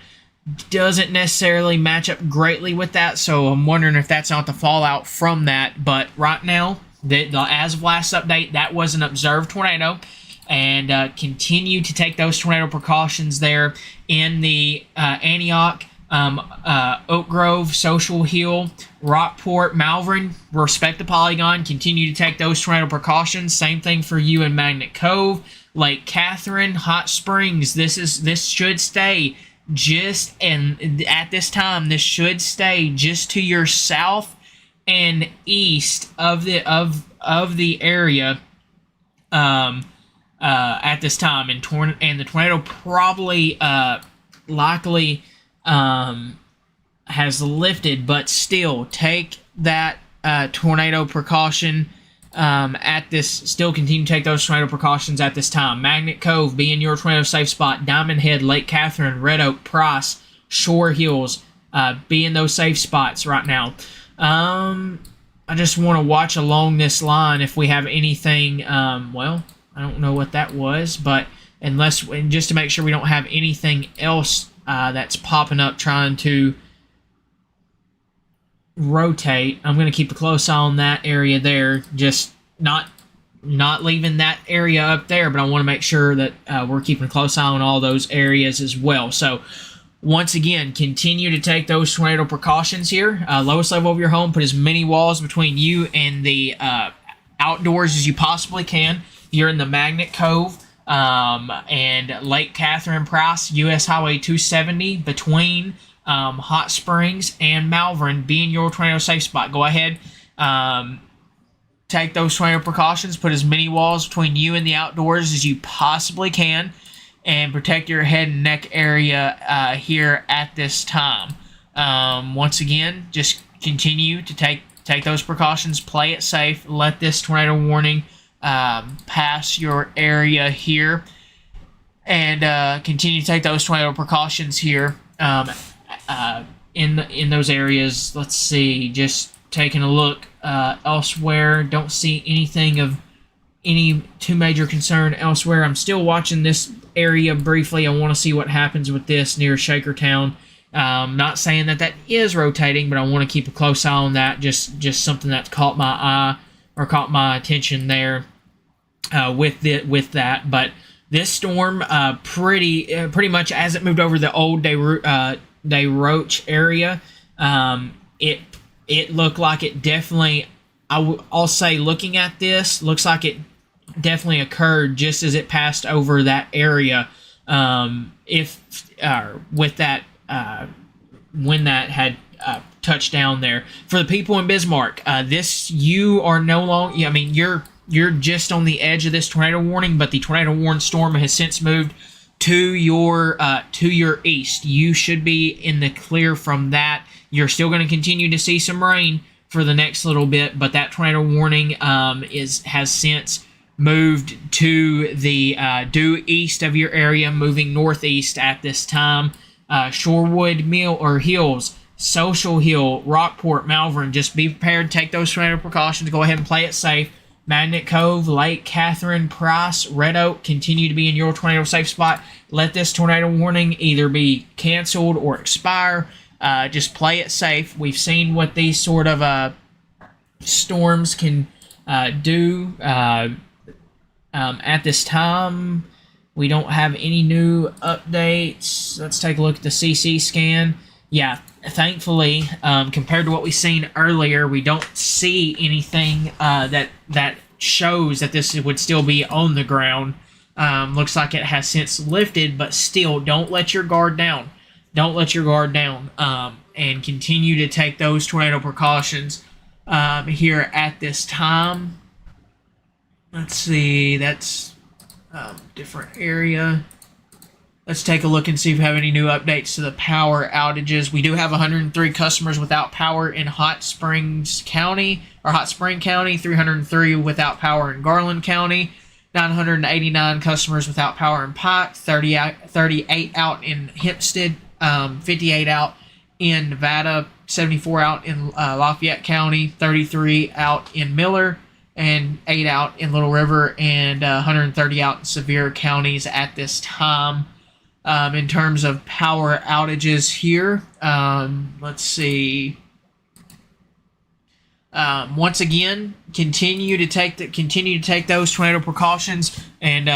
doesn't necessarily match up greatly with that. So I'm wondering if that's not the fallout from that. But right now, as of last update, that was an observed tornado, and continue to take those tornado precautions there in the Antioch, Oak Grove, Social Hill, Rockport, Malvern. Respect the polygon. Continue to take those tornado precautions. Same thing for you in Magnet Cove, Lake Catherine, Hot Springs. This should stay just, and at this time, this should stay just to your south and east of the area at this time, and the tornado probably likely has lifted, but still take that tornado precaution at this. Still continue to take those tornado precautions at this time. Magnet Cove, be in your tornado safe spot. Diamond Head, Lake Catherine, Red Oak, Price, Shore Hills, be in those safe spots right now. I just want to watch along this line if we have anything. Well, I don't know what that was, but just to make sure we don't have anything else that's popping up trying to rotate, I'm going to keep a close eye on that area there. Just not leaving that area up there, but I want to make sure that we're keeping a close eye on all those areas as well. So once again, continue to take those tornado precautions here. Lowest level of your home, put as many walls between you and the outdoors as you possibly can. If you're in the Magnet Cove, and Lake Catherine Price, US Highway 270 between Hot Springs and Malvern being your tornado safe spot. Go ahead, take those tornado precautions, put as many walls between you and the outdoors as you possibly can, and protect your head and neck area here at this time. Once again, just continue to take those precautions, play it safe, let this tornado warning pass your area here, and continue to take those tornado precautions here in those areas. Let's see, just taking a look elsewhere, don't see anything of any too major concern elsewhere. I'm still watching this area briefly. I want to see what happens with this near Shakertown. Not saying that is rotating, but I want to keep a close eye on that. Just something that caught my eye or caught my attention there with that. But this storm, pretty much as it moved over the old Desroches area, it looked like it definitely. I'll say, looking at this, looks like it definitely occurred just as it passed over that area. With that. When that had touched down there. For the people in Bismarck, you are no longer. I mean, you're just on the edge of this tornado warning, but the tornado warning storm has since moved to your east. You should be in the clear from that. You're still going to continue to see some rain for the next little bit, but that tornado warning has since moved to the due east of your area, moving northeast at this time. Shorewood Hills, Social Hill, Rockport, Malvern, just be prepared. Take those tornado precautions. Go ahead and play it safe. Magnet Cove, Lake Catherine, Price, Red Oak continue to be in your tornado safe spot. Let this tornado warning either be canceled or expire. Just play it safe. We've seen what these sort of storms can do at this time. We don't have any new updates. Let's take a look at the CC scan. Yeah, thankfully, compared to what we've seen earlier, we don't see anything that shows that this would still be on the ground. Looks like it has since lifted, but still, don't let your guard down. Don't let your guard down, and continue to take those tornado precautions here at this time. Let's see, that's different area. Let's take a look and see if we have any new updates to the power outages. We do have 103 customers without power in Hot Spring County, 303 without power in Garland County, 989 customers without power in Pike, 38 out in Hempstead, 58 out in Nevada, 74 out in Lafayette County, 33 out in Miller, and 8 out in Little River, and 130 out in Sevier counties at this time. In terms of power outages here, let's see. Once again, continue to take those tornado precautions, and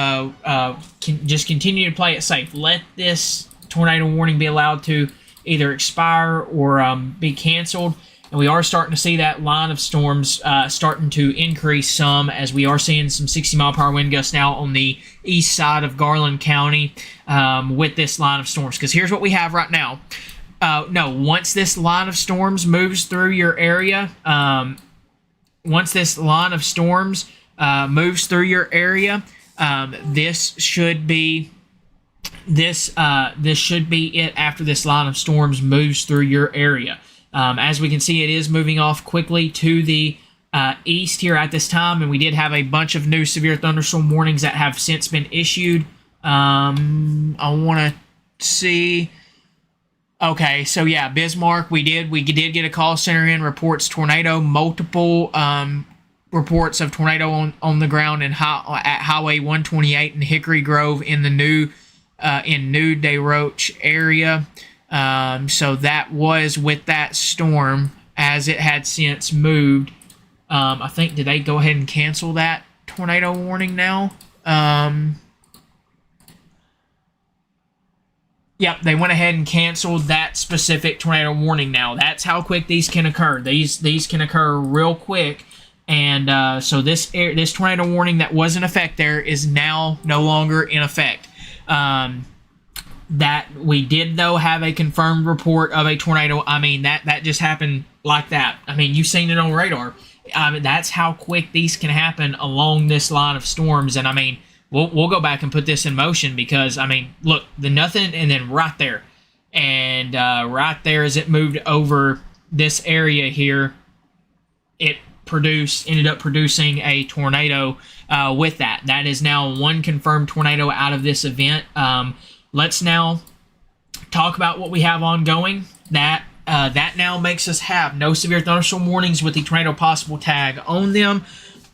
just continue to play it safe. Let this tornado warning be allowed to either expire or be canceled. And we are starting to see that line of storms starting to increase some, as we are seeing some 60-mile-per-hour wind gusts now on the east side of Garland County with this line of storms. Because here's what we have right now. Once this line of storms moves through your area, this should be it after this line of storms moves through your area. As we can see, it is moving off quickly to the east here at this time, and we did have a bunch of new severe thunderstorm warnings that have since been issued. I want to see. Okay, so yeah, Bismarck, we did get a call center in, reports tornado, multiple reports of tornado on the ground at Highway 128 in Hickory Grove in the new Desroches area. So that was with that storm, as it had since moved. I think, did they go ahead and cancel that tornado warning now? Yep, they went ahead and canceled that specific tornado warning now. That's how quick these can occur. These can occur real quick, And so this tornado warning that was in effect there is now no longer in effect. That we did though have a confirmed report of a tornado. I mean that just happened like that. I mean you've seen it on radar. That's how quick these can happen along this line of storms. And I mean we'll go back and put this in motion because I mean look, the nothing and then right there, and right there as it moved over this area here, it ended up producing a tornado with that. That is now one confirmed tornado out of this event. Let's now talk about what we have ongoing. That now makes us have no severe thunderstorm warnings with the tornado possible tag on them,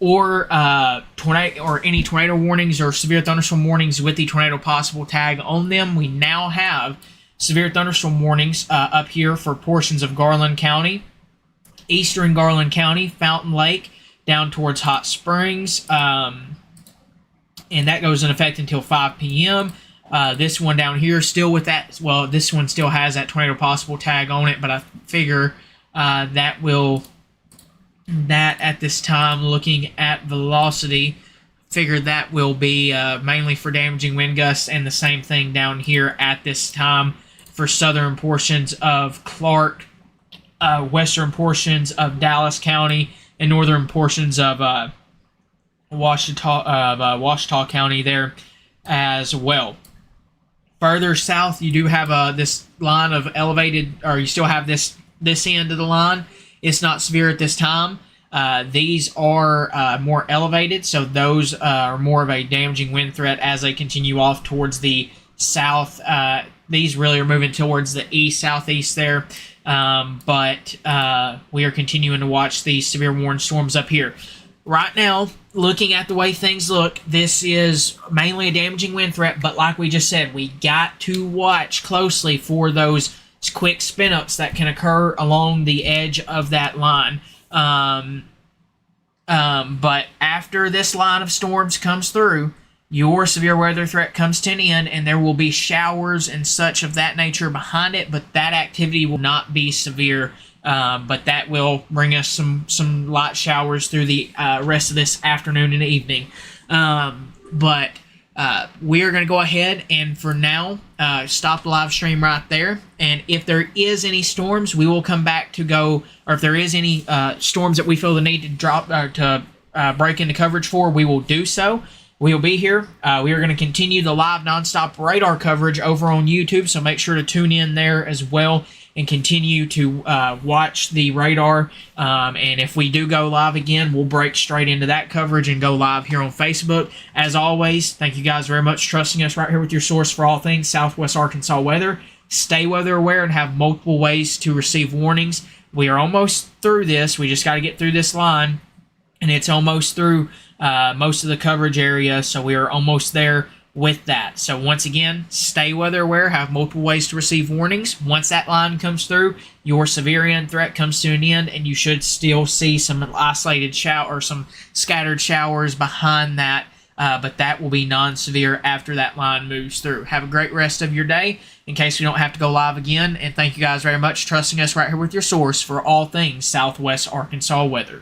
or any tornado warnings or severe thunderstorm warnings with the tornado possible tag on them. We now have severe thunderstorm warnings up here for portions of Garland County, eastern Garland County, Fountain Lake, down towards Hot Springs, and that goes in effect until 5 p.m. This one down here still with that, well, this one still has that tornado possible tag on it, but I figure that at this time, looking at velocity, figure that will be mainly for damaging wind gusts, and the same thing down here at this time for southern portions of Clark, western portions of Dallas County, and northern portions of Ouachita County there as well. Further south, you do have this line of elevated, or you still have this end of the line. It's not severe at this time. These are more elevated, so those are more of a damaging wind threat as they continue off towards the south. These really are moving towards the east, southeast there, but we are continuing to watch these severe warning storms up here. Right now, looking at the way things look, this is mainly a damaging wind threat, but like we just said, we got to watch closely for those quick spin-ups that can occur along the edge of that line. But after this line of storms comes through, your severe weather threat comes to an end, and there will be showers and such of that nature behind it, but that activity will not be severe. But that will bring us some light showers through the rest of this afternoon and evening. But we are going to go ahead and for now stop the live stream right there. And if there is any storms, we will come back to go, or if there is any storms that we feel the need to drop to break into coverage for, we will do so. We will be here. We are going to continue the live nonstop radar coverage over on YouTube, so make sure to tune in there as well and continue to watch the radar. And if we do go live again, we'll break straight into that coverage and go live here on Facebook. As always, thank you guys very much for trusting us right here with your source for all things Southwest Arkansas weather. Stay weather aware and have multiple ways to receive warnings. We are almost through this. We just got to get through this line, and it's almost through most of the coverage area, so we are almost there with that. So once again, stay weather aware, have multiple ways to receive warnings. Once that line comes through, your severe end threat comes to an end, and you should still see some isolated shower or some scattered showers behind that, but that will be non-severe after that line moves through. Have a great rest of your day in case we don't have to go live again, and thank you guys very much for trusting us right here with your source for all things Southwest Arkansas weather.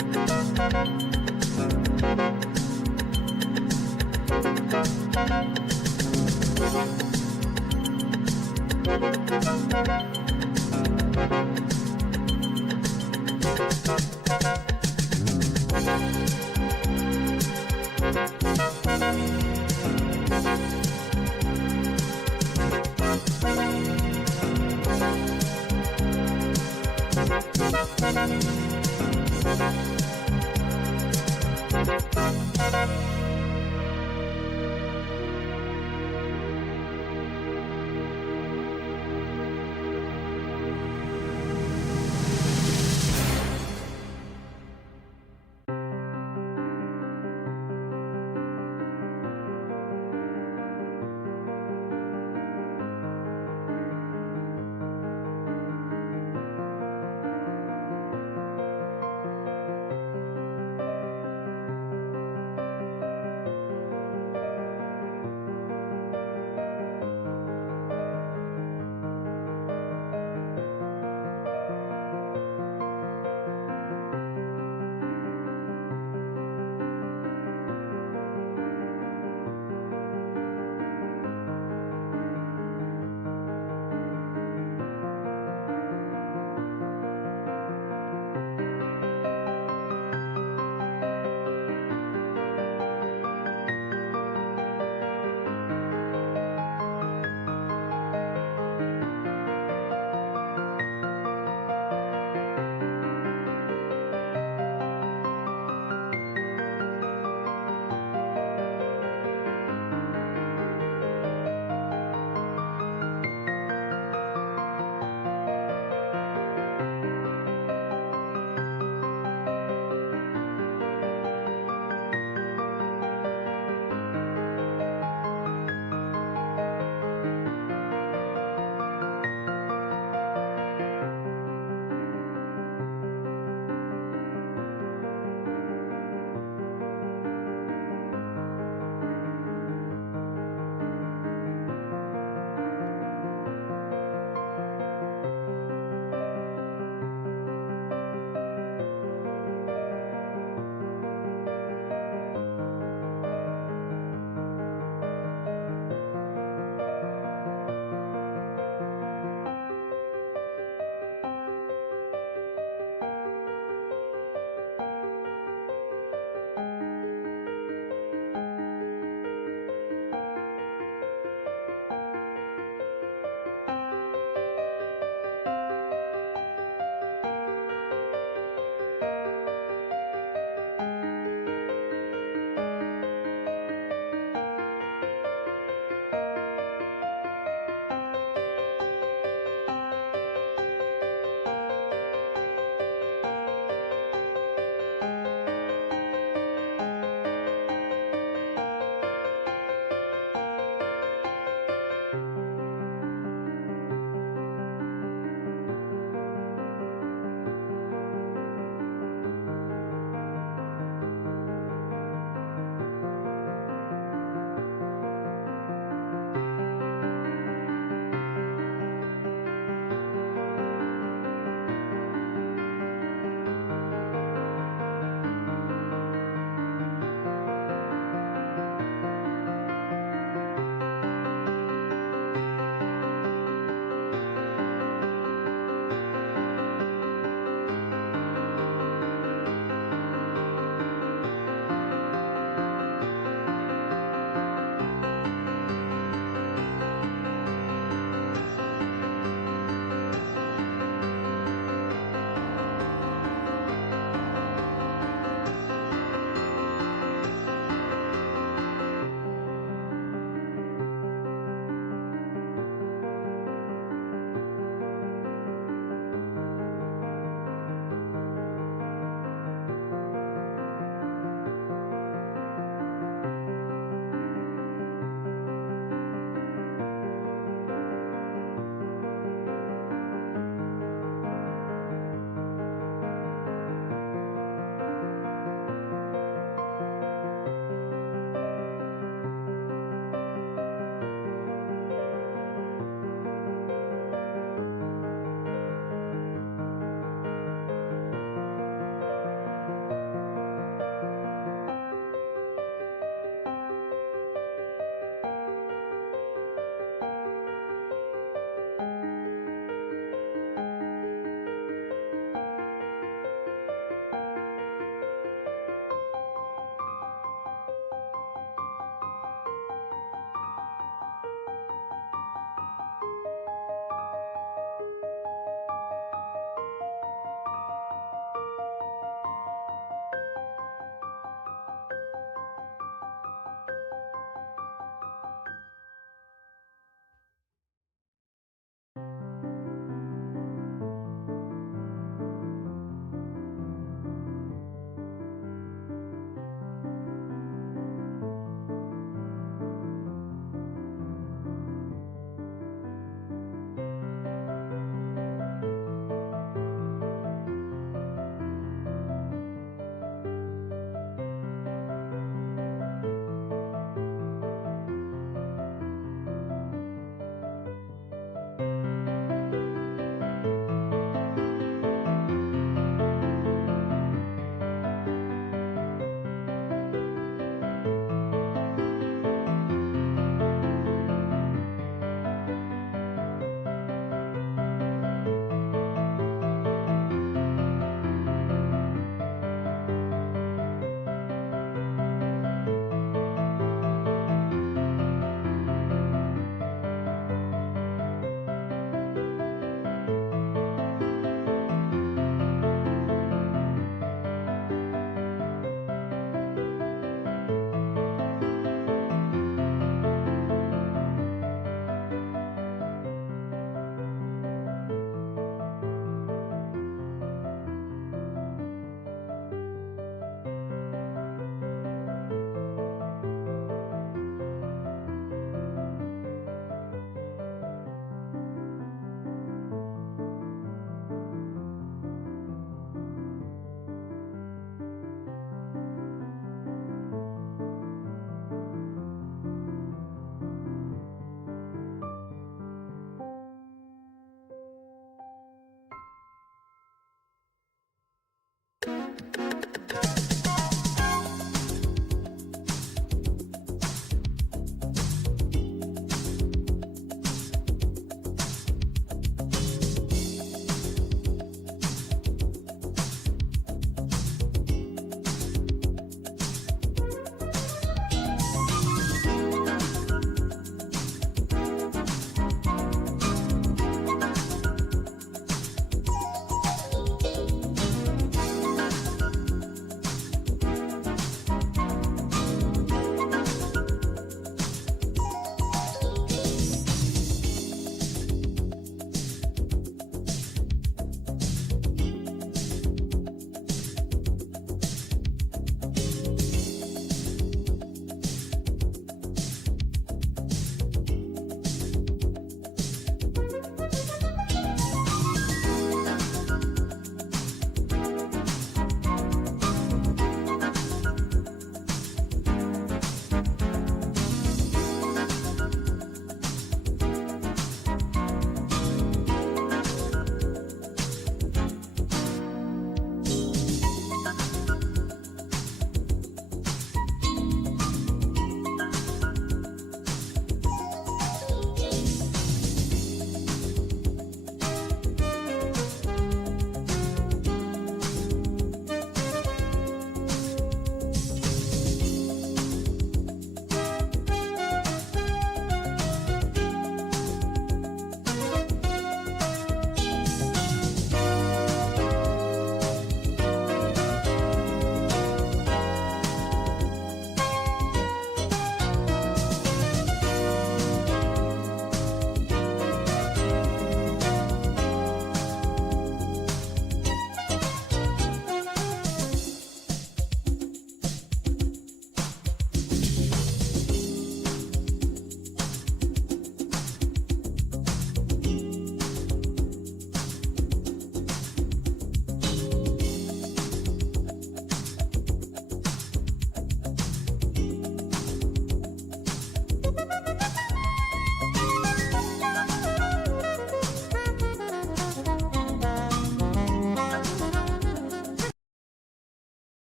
Thank you.